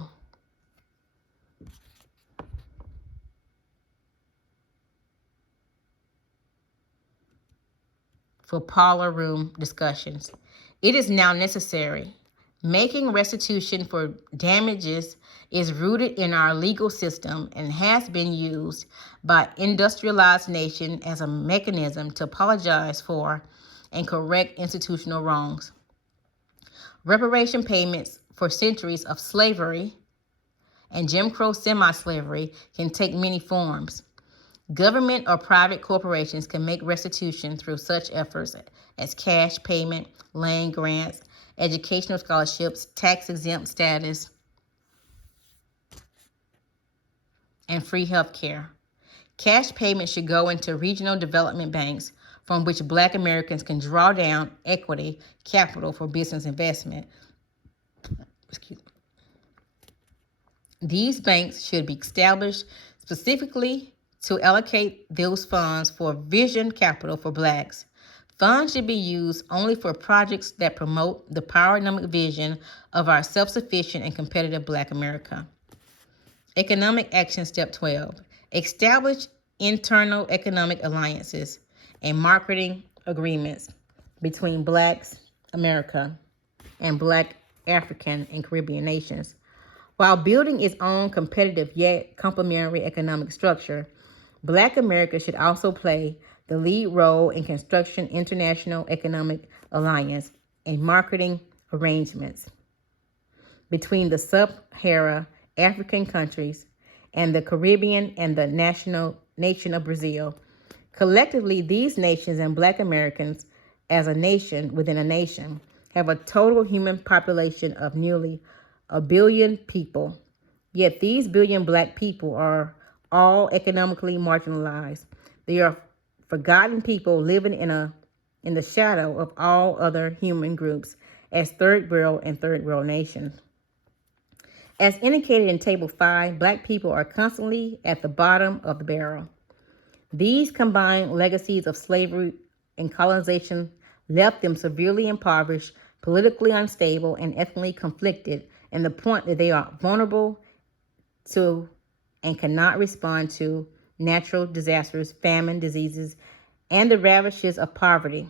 For parlor room discussions, it is now necessary. Making restitution for damages is rooted in our legal system and has been used by industrialized nations as a mechanism to apologize for and correct institutional wrongs. Reparation payments for centuries of slavery and Jim Crow semi-slavery can take many forms. Government or private corporations can make restitution through such efforts as cash payment, land grants, educational scholarships, tax-exempt status, and free health care. Cash payments should go into regional development banks from which black Americans can draw down equity capital for business investment. These banks should be established specifically to allocate those funds for vision capital for blacks. Funds should be used only for projects that promote the PowerNomics vision of our self-sufficient and competitive black America. Economic Action Step 12. Establish internal economic alliances and marketing agreements between Blacks America and black African and Caribbean nations. While building its own competitive yet complementary economic structure, Black America should also play the lead role in constructing international economic alliance and marketing arrangements between the sub-Saharan African countries and the Caribbean and the nation of Brazil. Collectively, these nations and Black Americans, as a nation within a nation, have a total human population of nearly 1 billion people. Yet these billion Black people are all economically marginalized. They are forgotten people living in the shadow of all other human groups as third world and third world nations. As indicated in Table 5, Black people are constantly at the bottom of the barrel. These combined legacies of slavery and colonization left them severely impoverished, politically unstable, and ethnically conflicted, and the point that they are vulnerable to and cannot respond to natural disasters, famine, diseases, and the ravages of poverty.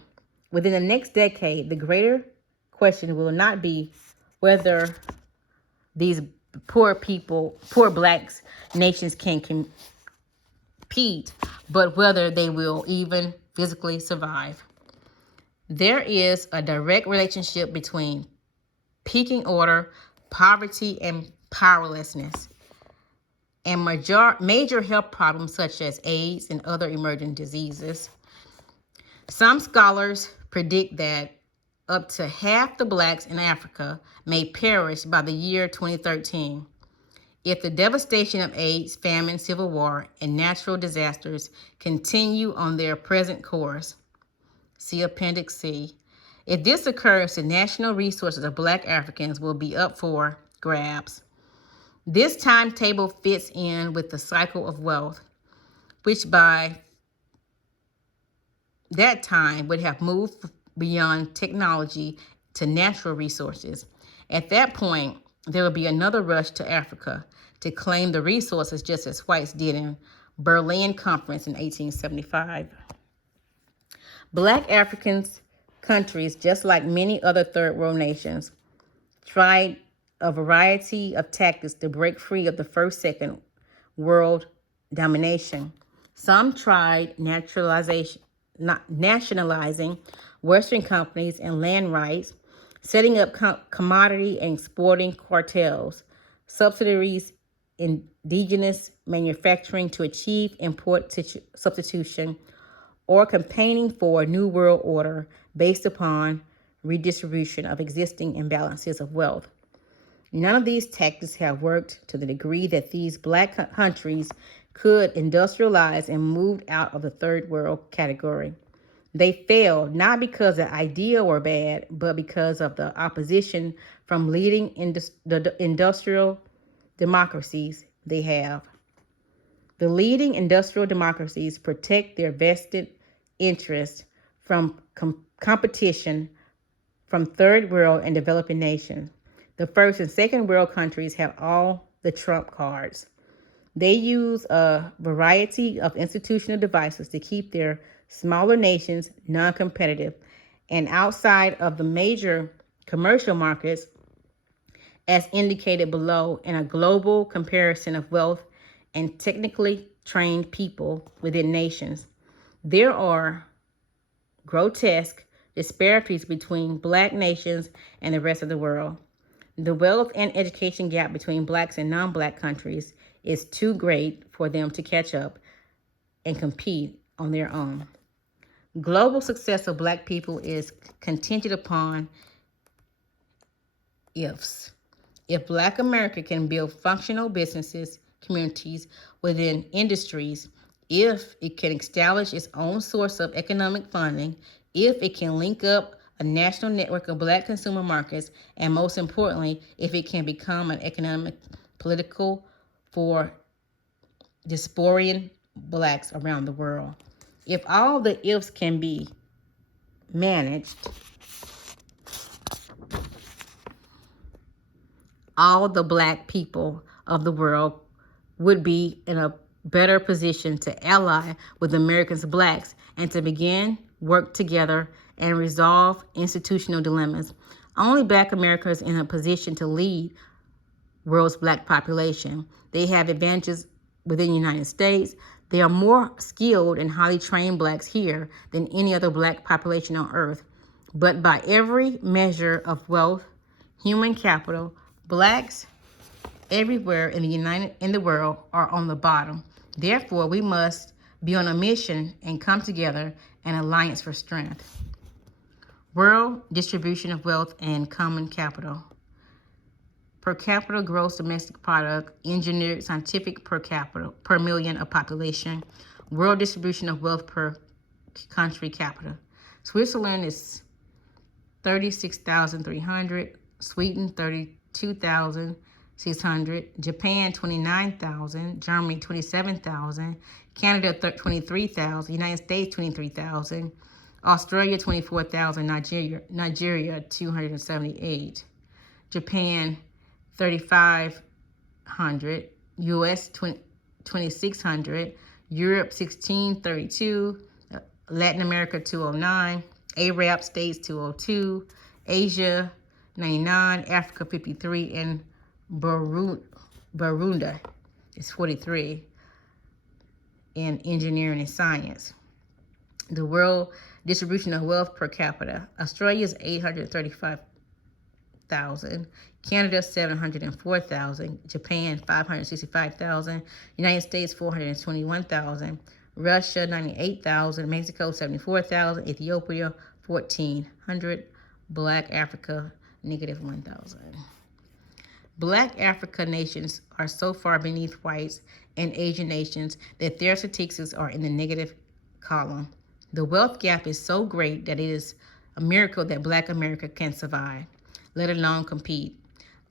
Within the next decade, the greater question will not be whether these poor Blacks nations can compete, but whether they will even physically survive. There is a direct relationship between pecking order, poverty, and powerlessness, and major health problems such as AIDS and other emerging diseases. Some scholars predict that up to half the Blacks in Africa may perish by the year 2013 if the devastation of AIDS, famine, civil war, and natural disasters continue on their present course. See Appendix C. If this occurs, the national resources of Black Africans will be up for grabs. This timetable fits in with the cycle of wealth, which by that time would have moved beyond technology to natural resources. At that point, there will be another rush to Africa to claim the resources, just as whites did in Berlin Conference in 1875. Black Africans countries, just like many other third world nations, tried a variety of tactics to break free of the second world domination. Some tried nationalizing Western companies and land rights, setting up commodity and exporting cartels, subsidiaries, indigenous manufacturing to achieve import substitution, or campaigning for a new world order based upon redistribution of existing imbalances of wealth. None of these tactics have worked to the degree that these Black countries could industrialize and move out of the third world category. They failed not because the idea were bad, but because of the opposition from leading the industrial democracies they have. The leading industrial democracies protect their vested interests from competition from third world and developing nations. The first and second world countries have all the trump cards. They use a variety of institutional devices to keep their smaller nations non-competitive and outside of the major commercial markets, as indicated below in a global comparison of wealth and technically trained people within nations. There are grotesque disparities between Black nations and the rest of the world. The wealth and education gap between Blacks and non-Black countries is too great for them to catch up and compete on their own. Global success of Black people is contingent upon ifs. If Black America can build functional businesses, communities within industries, if it can establish its own source of economic funding, if it can link up a national network of Black consumer markets, and most importantly, if it can become an economic, political for diasporian Blacks around the world. If all the ifs can be managed, all the Black people of the world would be in a better position to ally with America's Blacks and to begin work together and resolve institutional dilemmas. Only Black America is in a position to lead world's Black population. They have advantages within the United States. There are more skilled and highly trained Blacks here than any other Black population on earth. But by every measure of wealth, human capital, Blacks everywhere in the world are on the bottom. Therefore, we must be on a mission and come together in alliance for strength. World distribution of wealth and common capital. Per capita gross domestic product, engineered scientific per capita, per million of population. World distribution of wealth per country capita. Switzerland is 36,300, Sweden 32,600, Japan 29,000, Germany 27,000, Canada 23,000, United States 23,000, Australia 24,000, Nigeria 278, Japan 3,500, US 2,600, Europe 1,632, Latin America 209, Arab states 202, Asia 99, Africa 53, and Burundi is 43 in engineering and science. The world distribution of wealth per capita. Australia is 835,000, Canada 704,000, Japan 565,000, United States 421,000, Russia 98,000, Mexico 74,000, Ethiopia 1,400, Black Africa -1,000. Black Africa nations are so far beneath whites and Asian nations that their statistics are in the negative column. The wealth gap is so great that it is a miracle that Black America can survive, let alone compete.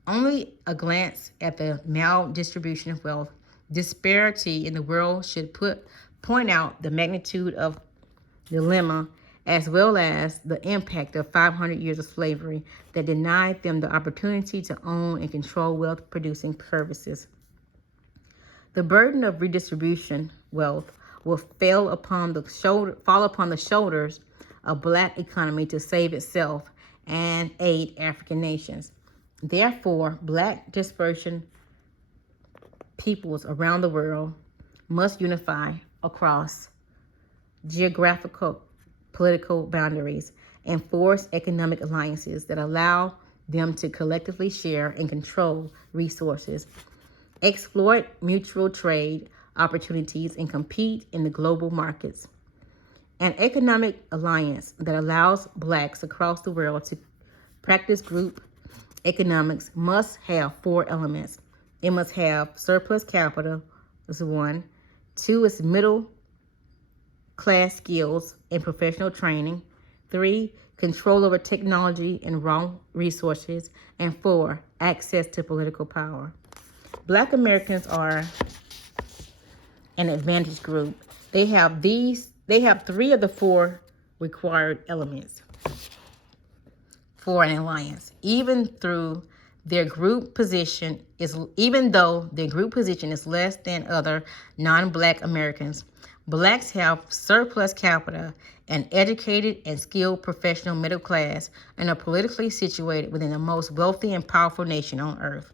Only a glance at the maldistribution of wealth, disparity in the world should point out the magnitude of the dilemma, as well as the impact of 500 years of slavery that denied them the opportunity to own and control wealth-producing services. The burden of redistribution wealth will fall upon the shoulders of Black economy to save itself and aid African nations. Therefore, Black dispersion peoples around the world must unify across geographical, political boundaries and force economic alliances that allow them to collectively share and control resources, exploit mutual trade opportunities, and compete in the global markets. An economic alliance that allows Blacks across the world to practice group economics must have 4 elements. It must have surplus capital, is 1. 2 is middle class skills and professional training. 3, control over technology and raw resources. And 4, access to political power. Black Americans are an advantaged group. They have 3 of the 4 required elements for an alliance. Even though their group position is less than other non-Black Americans, Blacks have surplus capital, an educated and skilled professional middle class, and are politically situated within the most wealthy and powerful nation on earth.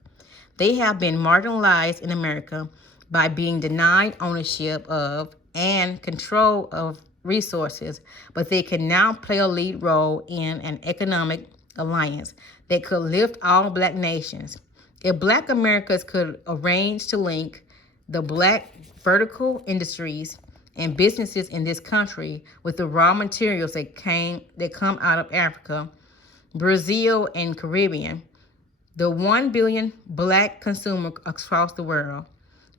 They have been marginalized in America by being denied ownership of and control of resources, but they can now play a lead role in an economic alliance that could lift all Black nations. If Black Americas could arrange to link the Black vertical industries and businesses in this country with the raw materials that come out of Africa, Brazil, and Caribbean, the 1 billion Black consumer across the world,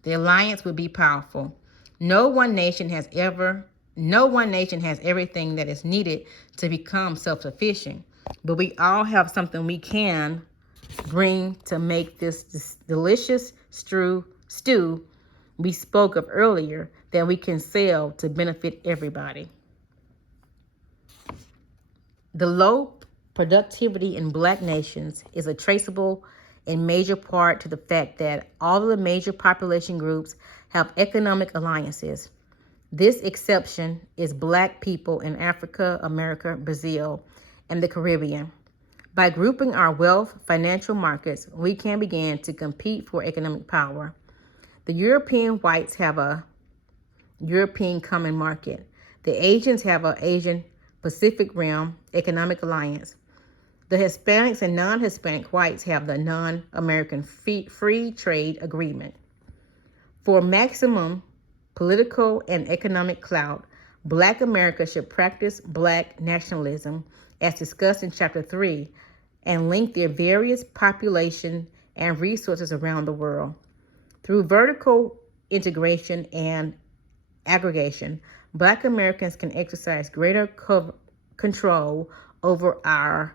the alliance would be powerful. No one nation has everything that is needed to become self-sufficient, but we all have something we can bring to make this delicious stew we spoke of earlier that we can sell to benefit everybody. The low productivity in Black nations is traceable in major part to the fact that all of the major population groups have economic alliances. This exception is Black people in Africa, America, Brazil, and the Caribbean. By grouping our wealth, financial markets, we can begin to compete for economic power. The European whites have a European Common Market. The Asians have an Asian Pacific Rim Economic Alliance. The Hispanics and non-Hispanic whites have the Non-American Free Trade Agreement. For maximum political and economic clout, Black America should practice Black nationalism, as discussed in Chapter 3, and link their various population and resources around the world. Through vertical integration and aggregation, Black Americans can exercise greater control over our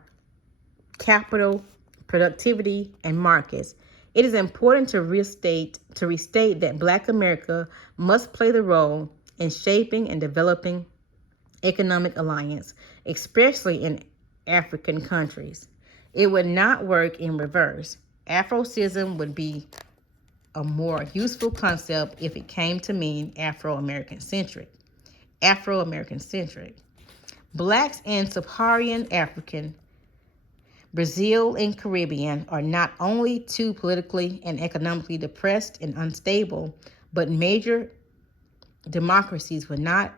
capital, productivity, and markets. It is important to restate that Black America must play the role in shaping and developing economic alliance, especially in African countries. It would not work in reverse. Afrocism would be a more useful concept if it came to mean Afro-American centric. Blacks in Sub-Saharan African, Brazil, and Caribbean are not only too politically and economically depressed and unstable, but major democracies would not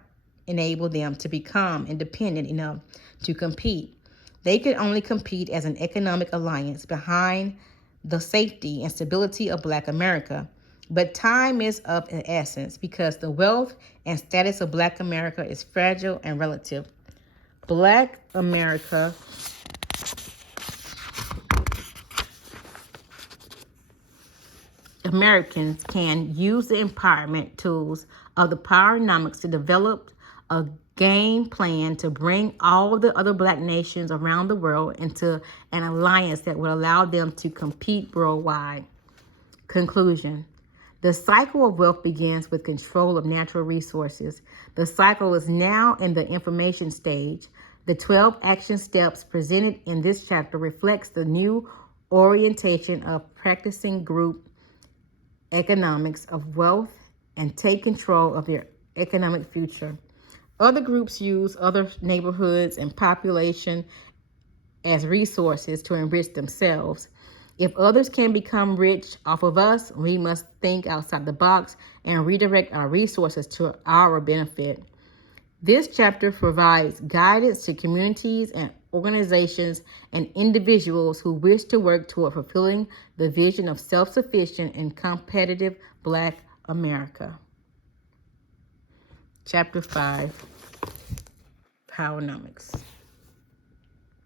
enable them to become independent enough to compete. They could only compete as an economic alliance behind the safety and stability of Black America. But time is of an essence because the wealth and status of Black America is fragile and relative. Black Americans can use the empowerment tools of the PowerNomics to develop a game plan to bring all the other Black nations around the world into an alliance that would allow them to compete worldwide. Conclusion. The cycle of wealth begins with control of natural resources. The cycle is now in the information stage. The 12 action steps presented in this chapter reflects the new orientation of practicing group economics of wealth and take control of their economic future. Other groups use other neighborhoods and population as resources to enrich themselves. If others can become rich off of us, we must think outside the box and redirect our resources to our benefit. This chapter provides guidance to communities and organizations and individuals who wish to work toward fulfilling the vision of self-sufficient and competitive Black America. Chapter 5, PowerNomics.